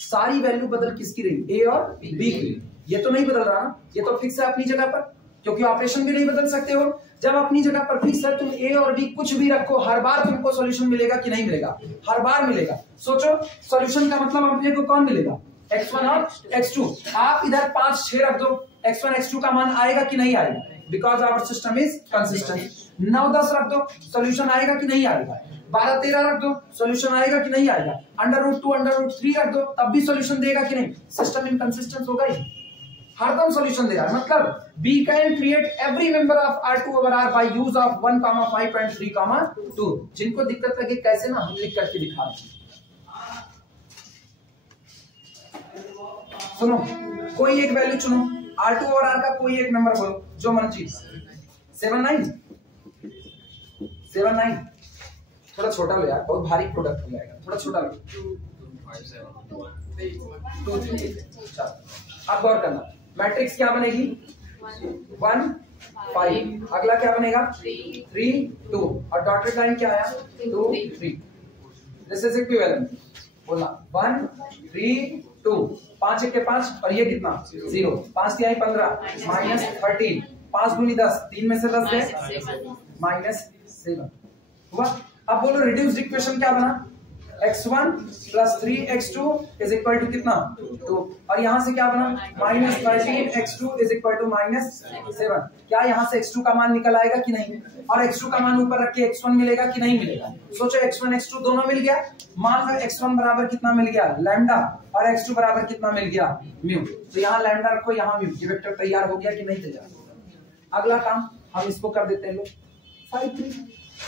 सारी वैल्यू बदल किसकी रही, a और b की? ये तो नहीं बदल रहा ना, ये तो फिक्स है अपनी जगह पर, क्योंकि ऑपरेशन भी नहीं बदल सकते हो। जब अपनी जगह पर फिक्स है, तुम a और b कुछ भी रखो, हर बार तुमको सॉल्यूशन मिलेगा कि नहीं मिलेगा? हर बार मिलेगा। सोचो सॉल्यूशन का मतलब अपने को कौन मिलेगा, x1 और x2। आप इधर 5 6 रख दो, x1 x2 का मान आएगा कि नहीं आएगा? Because our system is consistent. 9 10 रख दो, सॉल्यूशन आएगा कि नहीं आएगा? 12 13 रख दो, सॉल्यूशन आएगा कि नहीं आएगा? √2 √3 रख दो, तब भी सॉल्यूशन देगा कि नहीं? सिस्टम इनकंसिस्टेंट होगा ही, हरदम सॉल्यूशन दे रहा है। मतलब B can create every member of R2/R by use of 1, 5 and 3, 2। जिनको दिक्कत लगे कैसे ना, हम लिख करके दिखा रहे हैं। सुनो, कोई एक वैल्यू चुनो, R2/R का कोई एक मेंबर बोलो, जो मर्जी। 7 9 7 9 थोड़ा छोटा लो यार, बहुत भारी प्रोडक्ट हो जाएगा, थोड़ा छोटा लो। 2 3 अब गौर करना, मैट्रिक्स क्या बनेगी? 1 5। अगला क्या बनेगा? 3 2 और डॉटेड लाइन क्या आया? 2 3। This is equivalent. बोलना 1 3 2। 5 1 के 5 और ये कितना? 0। 5 3 15 -13। 5 दूनी 10, 3 में से 10 गए -7 हुआ। अब बोलो रिड्यूस्ड इक्वेशन क्या बना? x1 + 3x2 = कितना? 2। और यहां से क्या बना? -13x2 = -7। क्या यहां से x2 का मान निकल आएगा कि नहीं? और x2 का मान ऊपर रख के x1 मिलेगा कि नहीं मिलेगा? सोचो x1 x2 दोनों मिल गया। मान लो x1 बराबर कितना मिल गया? लैम्डा, और x2 बराबर कितना मिल गया? म्यू। तो यहाँ लैम्डा रखो, यहाँ म्यू। ये वेक्टर तैयार हो गया कि नहीं तैयार? अगला काम हम इसको कर देते हैं लोग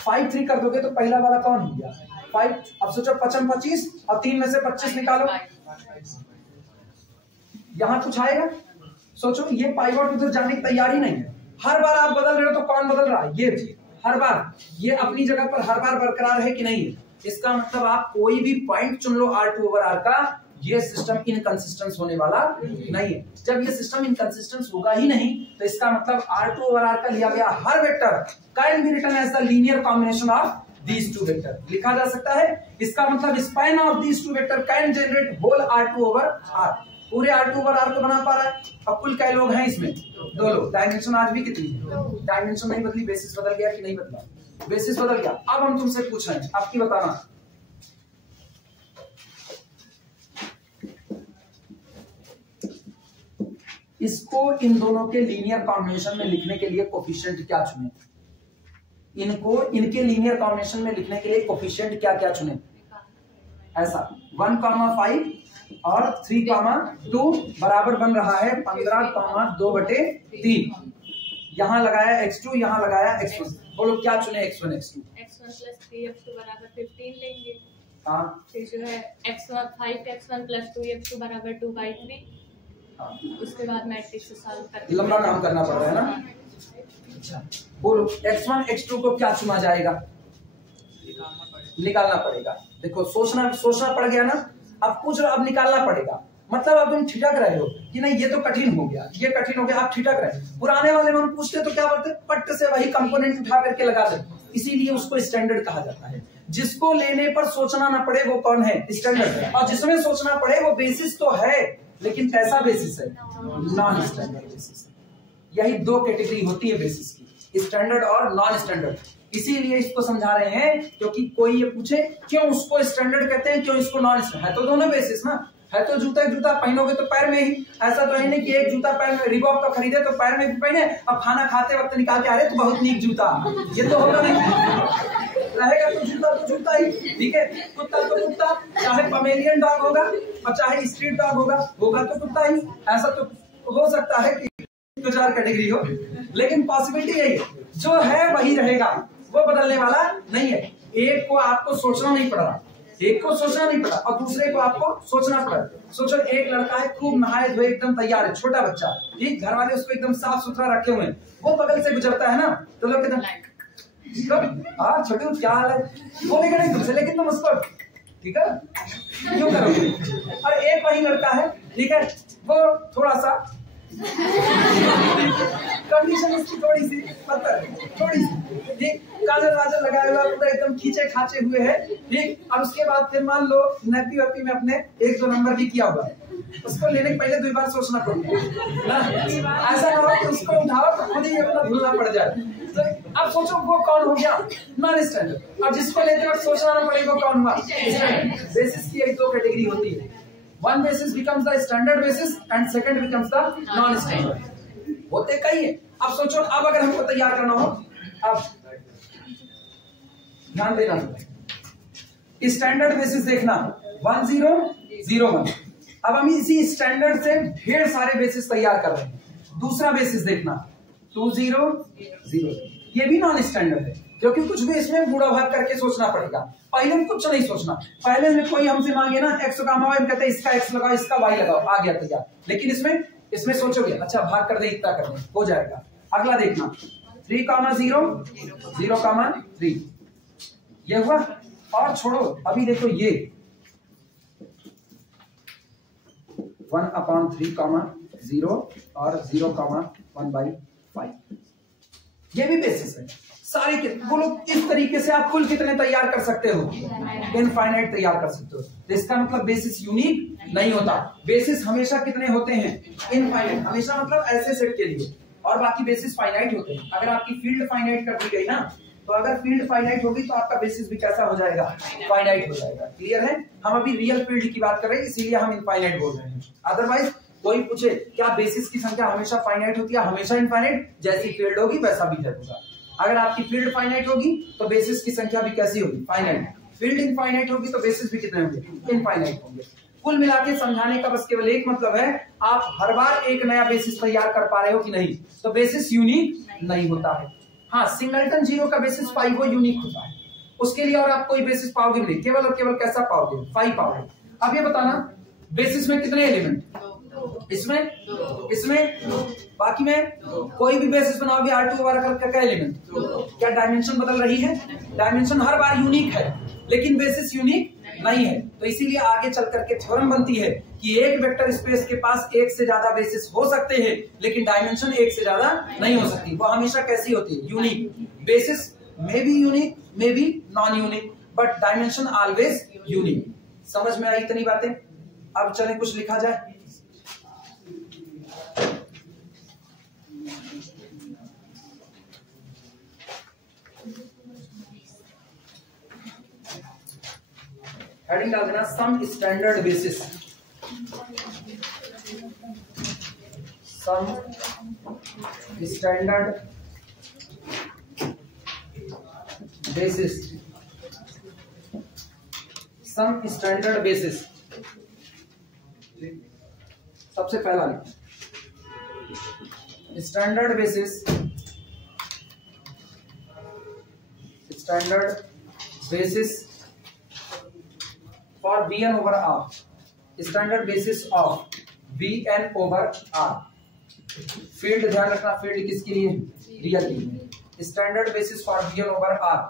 5 3 कर दोगे तो पहला वाला कौन हो गया? 5। अब सोचो 5 25 और 3 में से 25 निकालो, यहां कुछ आएगा? सोचो ये पाइवट उधर जाने की तैयारी नहीं है। हर बार आप बदल रहे हो तो कौन बदल रहा है? ये हर बार ये अपनी जगह पर हर बार बरकरार है कि नहीं है? इसका मतलब आप कोई भी पॉइंट चुन लो R2/R का, ये सिस्टम इनकंसिस्टेंस होने वाला नहीं है। जब ये सिस्टम इनकंसिस्टेंस होगा ही नहीं, तो इसका मतलब R2/R का लिया गया हर vector can be written as the linear combination of these two vector. लिखा जा सकता है। इसका मतलब span of these two vector can generate whole R2/R। पूरे R2/R को बना पा रहा है। अब कुल क्या लोग हैं इसमें? 2 लोग। डायमेंशन आज भी कितनी है? डायमेंशन नहीं बदली, बेसिस बदल गया कि नहीं बदला? बेसिस बदल गया। अब हम तुमसे पूछ रहे हैं, आपकी बताना इसको इन दोनों के लीनियर कॉम्बिनेशन में लिखने के लिए कोफिशिएंट क्या चुने? इनको इनके लीनियर कॉम्बिनेशन में लिखने के लिए कोफिशिएंट क्या क्या चुने? ऐसा 1, 5 और 3, 2 बराबर बन रहा है 15, 2/3। यहाँ लगाया x2, यहाँ लगाया x1। बोलो क्या चुने? x1 x2 + 3x2 = 15 लेंगे। हाँ, फिर जो है x1 5x1 + 2x2 = 2/3। उसके बाद मैट्रिक्स से सॉल्व करके लंबा काम करना पड़ रहा है ना। अच्छा बोलो x1 x2 को क्या चुना जाएगा? निकालना पड़ेगा। देखो सोचना पड़ गया ना। अब पूछ रहे, अब निकालना पड़ेगा। मतलब अब तुम ठिठक रहे हो कि नहीं ये तो कठिन हो गया, ये कठिन हो गया, आप ठिठक रहे। पुराने वाले में हम पूछते तो क्या बोलते? पट्ट से वही कंपोनेंट उठा करके लगा दे। इसीलिए उसको स्टैंडर्ड कहा जाता है। जिसको लेने पर सोचना ना पड़े वो कौन है? स्टैंडर्ड। और जिसमें सोचना पड़े वो बेसिस तो है, लेकिन कैसा बेसिस है? Non standard basis. यही 2 कैटेगरी होती है बेसिस की, स्टैंडर्ड और नॉन स्टैंडर्ड। इसीलिए इसको समझा रहे हैं, क्योंकि कोई ये पूछे क्यों उसको स्टैंडर्ड कहते हैं, क्यों इसको नॉन स्टैंडर्ड। है तो दोनों बेसिस ना। है तो जूता पहनोगे तो पैर में ही। ऐसा तो है नहीं कि एक जूता पैर में, रिबॉक का खरीदे तो पैर में भी पहने, अब खाना खाते वक्त निकाल के आ रहे तो बहुत नीक जूता। ये तो होगा नहीं। रहेगा तो जूता ही, ठीक है। कुत्ता तो कुत्ता, चाहे पमेलियन डॉग होगा और चाहे स्ट्रीट डॉग होगा तो कुत्ता ही। ऐसा तो हो सकता है कि 2-4 कैटेगरी हो, लेकिन पॉसिबिलिटी यही है, जो है वही रहेगा, वो बदलने वाला नहीं है। एक को आपको सोचना नहीं पड़ रहा, एक को सोचना नहीं पड़ा और दूसरे को आपको सोचना पड़ा। सोचो एक लड़का है, खूब नहाए धोए एकदम तैयार है, छोटा बच्चा, ठीक, घर वाले उसको एकदम साफ सुथरा रखे हुए हैं। वो बगल से गुजरता है ना तो लोग एकदम हाँ छोटे क्या हाल है बोलेगा नहीं तुमसे, लेकिन तुम उसको ठीक है क्यों करोगे। और एक वही लड़का है, ठीक है, वो थोड़ा सा कंडीशन इसकी थोड़ी सी थोड़ी सी ठीक, काजल वाजल लगाया हुआ पूरा एकदम खींचे खाचे हुए है ठीक। और उसके बाद फिर मान लो नैपी वैपी में अपने 1-2 नंबर भी किया हुआ है, उसको लेने के पहले 2 बार सोचना पड़ता है ना। ऐसा ना हो कि उसको उठाओ तो खुद ही अपना भूलना पड़ जाए। तो अब सोचो वो कौन हो गया, नॉन स्टैंडर्ड। अब जिसको लेते वक्त सोचना ना पड़ेगा वो कौन हुआ, बेसिस की 2 कैटेगरी होती है। One basis becomes the standard basis and second becomes the non-standard। होते कई है। अब सोचो, अब अगर हमको तैयार करना हो, अब ध्यान देना, स्टैंडर्ड बेसिस देखना 1 0 0 1। अब हम इसी स्टैंडर्ड से ढेर सारे बेसिस तैयार कर रहे हैं। दूसरा बेसिस देखना 2 0 0, ये भी नॉन स्टैंडर्ड है क्योंकि कुछ भी इसमें बूढ़ा भाग करके सोचना पड़ेगा। पहले में कुछ नहीं सोचना, पहले में कोई हमसे मांगे ना x का y, कहते हैं इसका x लगाओ इसका y लगाओ, आ गया तैयार। लेकिन इसमें सोचोगे अच्छा भाग कर दे इतना कर दे, हो जाएगा। अगला देखना 3 0 0 3, ये हुआ। और छोड़ो, अभी देखो ये 1/3 0 और 0,1/5, ये भी बेसिस है सारे के। बोलो इस तरीके से आप कुल कितने तैयार कर सकते हो, इनफाइनाइट तैयार कर सकते हो। तो इसका मतलब बेसिस यूनिक नहीं होता, बेसिस हमेशा कितने होते हैं, इनफाइनाइट। हमेशा मतलब ऐसे सेट के लिए, और बाकी बेसिस फाइनाइट होते हैं। अगर आपकी फील्ड फाइनाइट कर दी गई ना, तो अगर फील्ड फाइनाइट होगी तो आपका बेसिस भी कैसा हो जाएगा, फाइनाइट हो जाएगा। क्लियर है। हम अभी रियल फील्ड की बात कर रहे हैं इसीलिए हम इनफाइनाइट बोल रहे हैं। अदरवाइज कोई पूछे क्या बेसिस की संख्या हमेशा फाइनाइट होती है, हमेशा इनफाइनाइट, जैसी फील्ड होगी वैसा भी होगा। अगर आपकी फील्ड फाइनाइट होगी तो बेसिस की संख्या भी कैसी होगी, फाइनाइट। फील्ड इनफाइनाइट होगी तो बेसिस भी कितने होंगे, इनफाइनाइट होंगे। कुल मिला के समझाने का बस केवल एक मतलब है, आप हर बार एक नया बेसिस तैयार कर पा रहे हो कि नहीं, तो बेसिस यूनिक नहीं होता है। हाँ, सिंगलटन 0 का बेसिस 5 वो यूनिक होता है, उसके लिए और आप कोई बेसिस पाओगे नहीं, केवल और केवल कैसा पाओगे, 5 पाओगे। अब ये बताना बेसिस में कितने एलिमेंट, इसमें बाकी में कोई भी बेसिस बनाओगे R2 वगैरह का एलिमेंट, क्या डायमेंशन बदल रही है, डायमेंशन हर बार यूनिक है लेकिन बेसिस यूनिक नहीं है। तो इसीलिए आगे चल करके थ्योरम बनती है कि एक वेक्टर स्पेस के पास एक से ज्यादा बेसिस हो सकते हैं लेकिन डायमेंशन एक से ज्यादा नहीं हो सकती। वो हमेशा कैसी होती है, unique. Basis may be unique, may be non unique, but dimension always unique. समझ में आई इतनी बातें। अब चले कुछ लिखा जाए। हेडिंग डाल देना some standard basis, some standard basis, some standard basis. सबसे पहला standard basis, standard basis for Bn over R, standard basis of Bn over R। Field ध्यान रखना, फील्ड किसके लिए, रियल के लिए। Standard basis for Bn over R,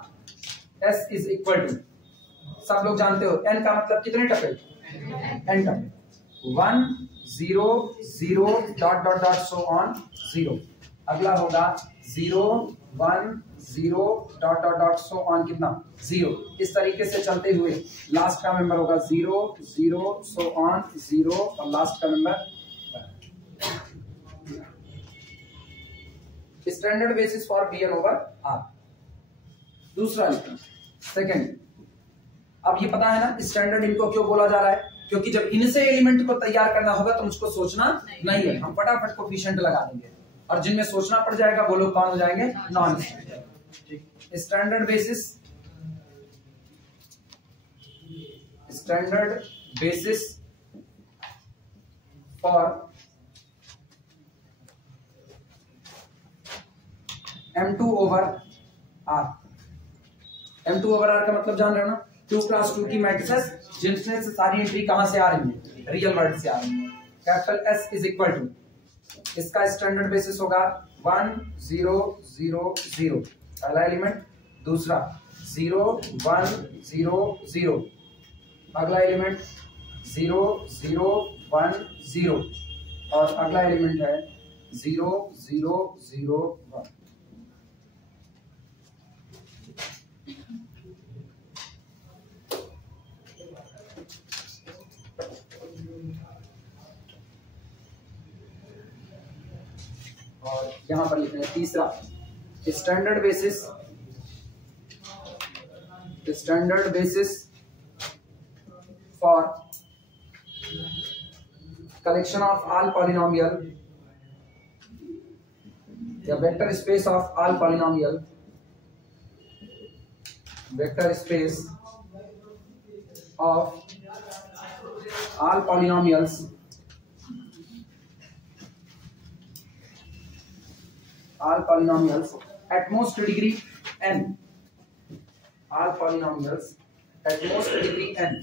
S is equal to, सब लोग जानते हो n का मतलब कितने tuple, n tuple, 1 0 0 dot dot dot so on 0। अगला होगा 0 1 0 dot dot dot so on कितना, 0। इस तरीके से चलते हुए लास्ट का मेंबर होगा 0 0 सो ऑन 0 और लास्ट का member. Standard basis for Bn over R। दूसरा सेकंड, अब ये पता है ना स्टैंडर्ड इनको क्यों बोला जा रहा है, क्योंकि जब इनसे एलिमेंट को तैयार करना होगा तो मुझको सोचना नहीं है, हम फटाफट कोफिशिएंट लगा देंगे और जिनमें सोचना पड़ जाएगा वो लोग कौन हो जाएंगे, non standard. Standard basis, standard basis for M2 over R। M2 over R का मतलब जान रहे हो ना, 2x2 की मैट्रिसेस जिनमें से सारी एंट्री कहां से आ रही है, रियल वर्ड से आ रही है। Capital S is equal to, इसका स्टैंडर्ड बेसिस होगा 1 0 0 0 पहला एलिमेंट, दूसरा 0 1 0 0, अगला एलिमेंट 0 0 1 0, और अगला एलिमेंट है 0 0 0 1। और यहां पर लिखना है तीसरा, standard basis for collection of all polynomial या vector space of all polynomial, vector space of all polynomials at most degree n, all polynomials at most degree n,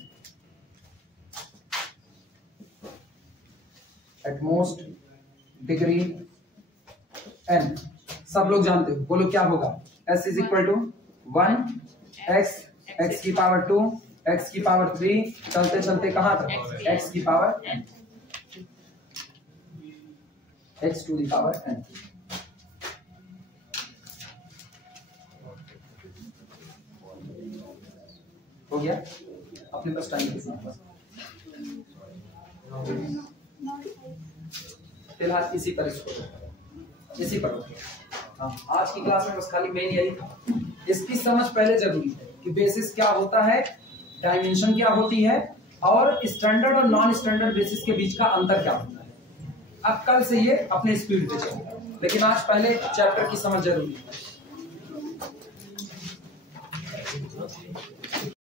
at most degree n। सब लोग जानते हो, बोलो क्या होगा? s is equal to 1 x, x की power 2, x की power 3, चलते चलते कहां तक x की power n, x to the power n। हो गया? अपने पास टाइम कितना? फिलहाल इसी पर इसी पर हाँ, आज की क्लास में बस खाली मेन यही था। इसकी समझ पहले जरूरी है कि बेसिस क्या होता है, डायमेंशन क्या होती है, और स्टैंडर्ड और नॉन स्टैंडर्ड बेसिस के बीच का अंतर क्या होता है। अब कल से ये अपने स्पीड पे चलेगा, लेकिन आज पहले चैप्टर की समझ जरूरी है।